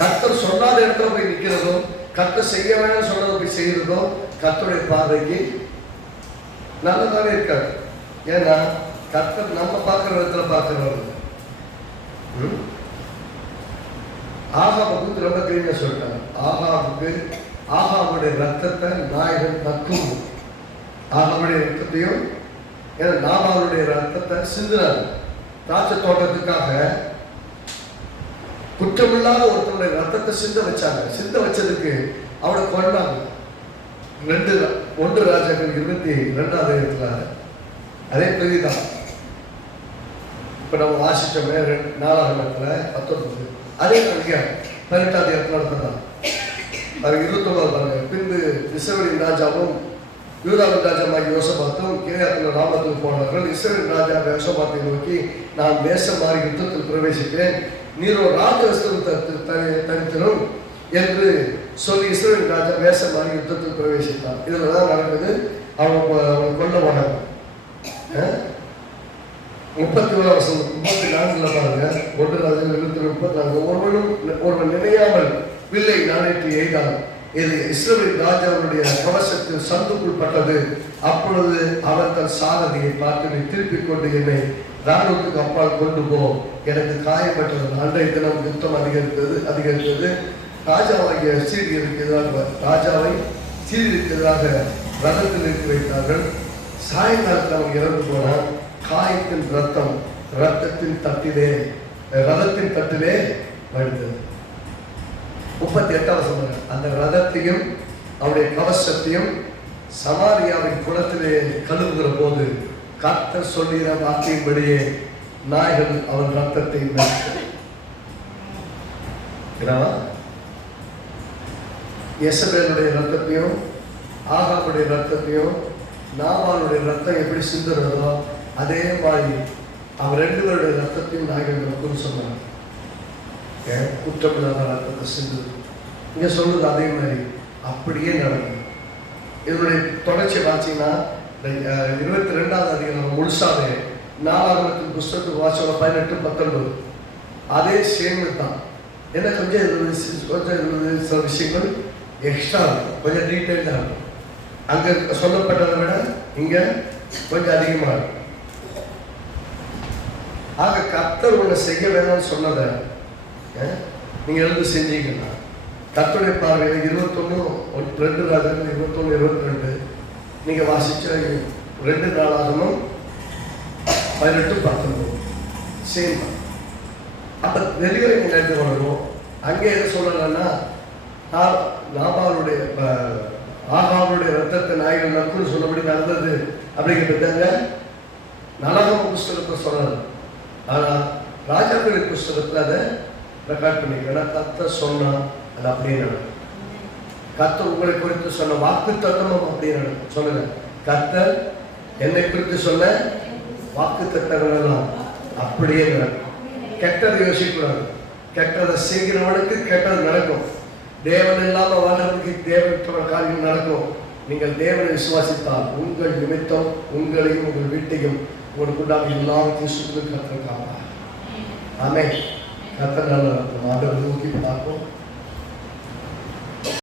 கர்த்தர் சொல்லாத இடத்துல போய் நிற்கிறதோ, கர்த்தர் செய்ய வேணும்னு சொன்னதை போய் செய்யறதோ கர்த்தருடைய பார்வைக்கு நல்லதாவே இருக்காது. ஏன்னா கர்த்தர் நம்ம பார்க்கிற விதத்துல பார்க்கிறவங்க. ஆகாபுக்கு ரொம்ப கிளீனா சொல்லிட்டாங்க. ஆகாவுடைய ரத்தத்தை நாயகன் நக்கும். ஆகாவுடைய ரத்தத்தையும் நாபாலுடைய ரத்தத்தை சிந்தினார். திராட்சை தோட்டத்துக்காக குற்றமில்லாத ஒருத்தருடைய ரத்தத்தை சிந்த வச்சாங்க. சிந்த வச்சதுக்கு அவனை கொண்டாங்க. 1 ராஜாக்கள் 22 அதே பெரியதான். இப்ப நம்ம வாசிச்சோமே 4 அதே 18 நடத்தான். அது 29 பாருங்க. பின்பு இஸ்ரவேலின் ராஜாவும் யூதாவின் ராஜாவாகிய யோசபாத்தும் கீலேயாத்தில் ராமத்துக்கு போனார்கள். இஸ்ரவேலின் ராஜா யோசபாத்தை நோக்கி, நான் தேசம் மாறி யுத்தத்தில் பிரவேசிக்கிறேன், நீரோ ராஜவஸ்திரம் தரித்திரும் என்று சொல்லி இஸ்ரவேலின் ராஜா வேஷம் மாறி யுத்தத்தில் பிரவேசித்தான். இதுல தான் நடக்குது. அவன் கொல்ல போனாங்க. 34 பாருங்க. 1 ராஜாக்கள் 34. ஒருவன் நினையாமல் வில்லை நாணேற்றி எய்தான். இது இஸ்ரவேல் ராஜாவுடைய கவசத்தில் சந்துக்குள் பட்டது. அப்பொழுது அவன் தன் சாரதியை பார்த்து, நீ திருப்பிக் கொண்டு என்னை ராணுவத்துக்கு அப்பால் கொண்டு போ, எனக்கு காயப்பட்டது. அன்றைய தினம் யுத்தம் அதிகரித்தது. ராஜாவாகிய ராஜாவை சீருக்கு எதிராக ரதத்தில் நிறுத்தி வைத்தார்கள். சாயங்காலத்தில் அவன் இறந்து போனான். காயத்தின் ரத்தத்தின் தட்டிலே வடித்தது. 38 அந்த ரதத்தையும் அவருடைய கவசத்தையும் சமாரியாவின் குளத்திலே கழுவுகிற போது கர்த்தர் சொல்லுகிற வார்த்தையின்படியே நாய்கள் அவன் ரத்தத்தை யெசபேலுடைய ரத்தத்தையும் ஆகாபுடைய ரத்தத்தையும் நாபாலுடைய ரத்தம் எப்படி சிந்துறதோ அதே மாதிரி அவன் 2 பேருடைய ரத்தத்தையும் நாய்கள் சொன்னாங்க. குற்றமில்லாத ரத்தத்தை சிந்துது. இங்க சொல்லுது அதே மாதிரி அப்படியே நடக்கும். இதனுடைய தொடர்ச்சி பார்த்தீங்கன்னா 22வது அதிகாரம் முழுசாவே 4 புஸ்தகத்துக்கு வாசகம் 18, 19 அதே சேம் தான். என்ன கொஞ்சம் சில விஷயங்கள் எக்ஸ்ட்ரா இருக்கும், கொஞ்சம் டீட்டெயிலாக இருக்கும். அங்கே சொல்லப்பட்டதை விட இங்கே கொஞ்சம் அதிகமாக இருக்கும். ஆக கர்த்தர் ஒன்று செய்ய வேணும்னு சொன்னதை நீங்கள் எழுந்து செஞ்சீங்கன்னா கர்த்தருடைய பார்வையில் 21 ராஜாக்கள் 21, 22 நீங்கள் வாசிச்ச 2 நாளாகமும் 18, 19 சேம். அப்போ வெளியே எடுத்து கொள்ளணும். அங்கே எதை சொல்லலைன்னா நாபாலுடைய ஆகாவுடைய ரத்தத்தை நாய்கள் நக்குன்னு சொன்னபடி நடந்தது அப்படிங்கிறதாங்க நலகம புஸ்தகத்தை சொன்னார். ஆனால் ராஜாக்களின் புஸ்தகத்தில் அதை ரெக்கார்ட் பண்ணிக்கிறேன். கர்த்தர் சொன்னா அது அப்படியே நடக்கும். கர்த்தர் உங்களை குறித்து சொன்ன வாக்கு தத்தமும் அப்படியே நடக்கும். சொல்லுங்க, கர்த்தர் என்னை குறித்து சொன்ன வாக்கு தத்தங்கள் எல்லாம் அப்படியே நடக்கும். கெட்டதை யோசிக்கூடாது. கெட்டதை செய்கிறவனுக்கு கெட்டது நடக்கும். தேவன் இல்லாமல் வாழ்றதுக்கு தேவனற்ற காரியங்கள் நடக்கும். நீங்கள் தேவனை விசுவாசித்தால் உங்கள் நிமித்தம் உங்களையும் உங்கள் வீட்டையும் உங்களுக்கு உண்டாக எல்லாத்தையும் சுற்றி கர்த்தர் காப்பார். ஆமென். கர்த்தர் நல்ல ஆண்டவரை நோக்கி பார்ப்போம்.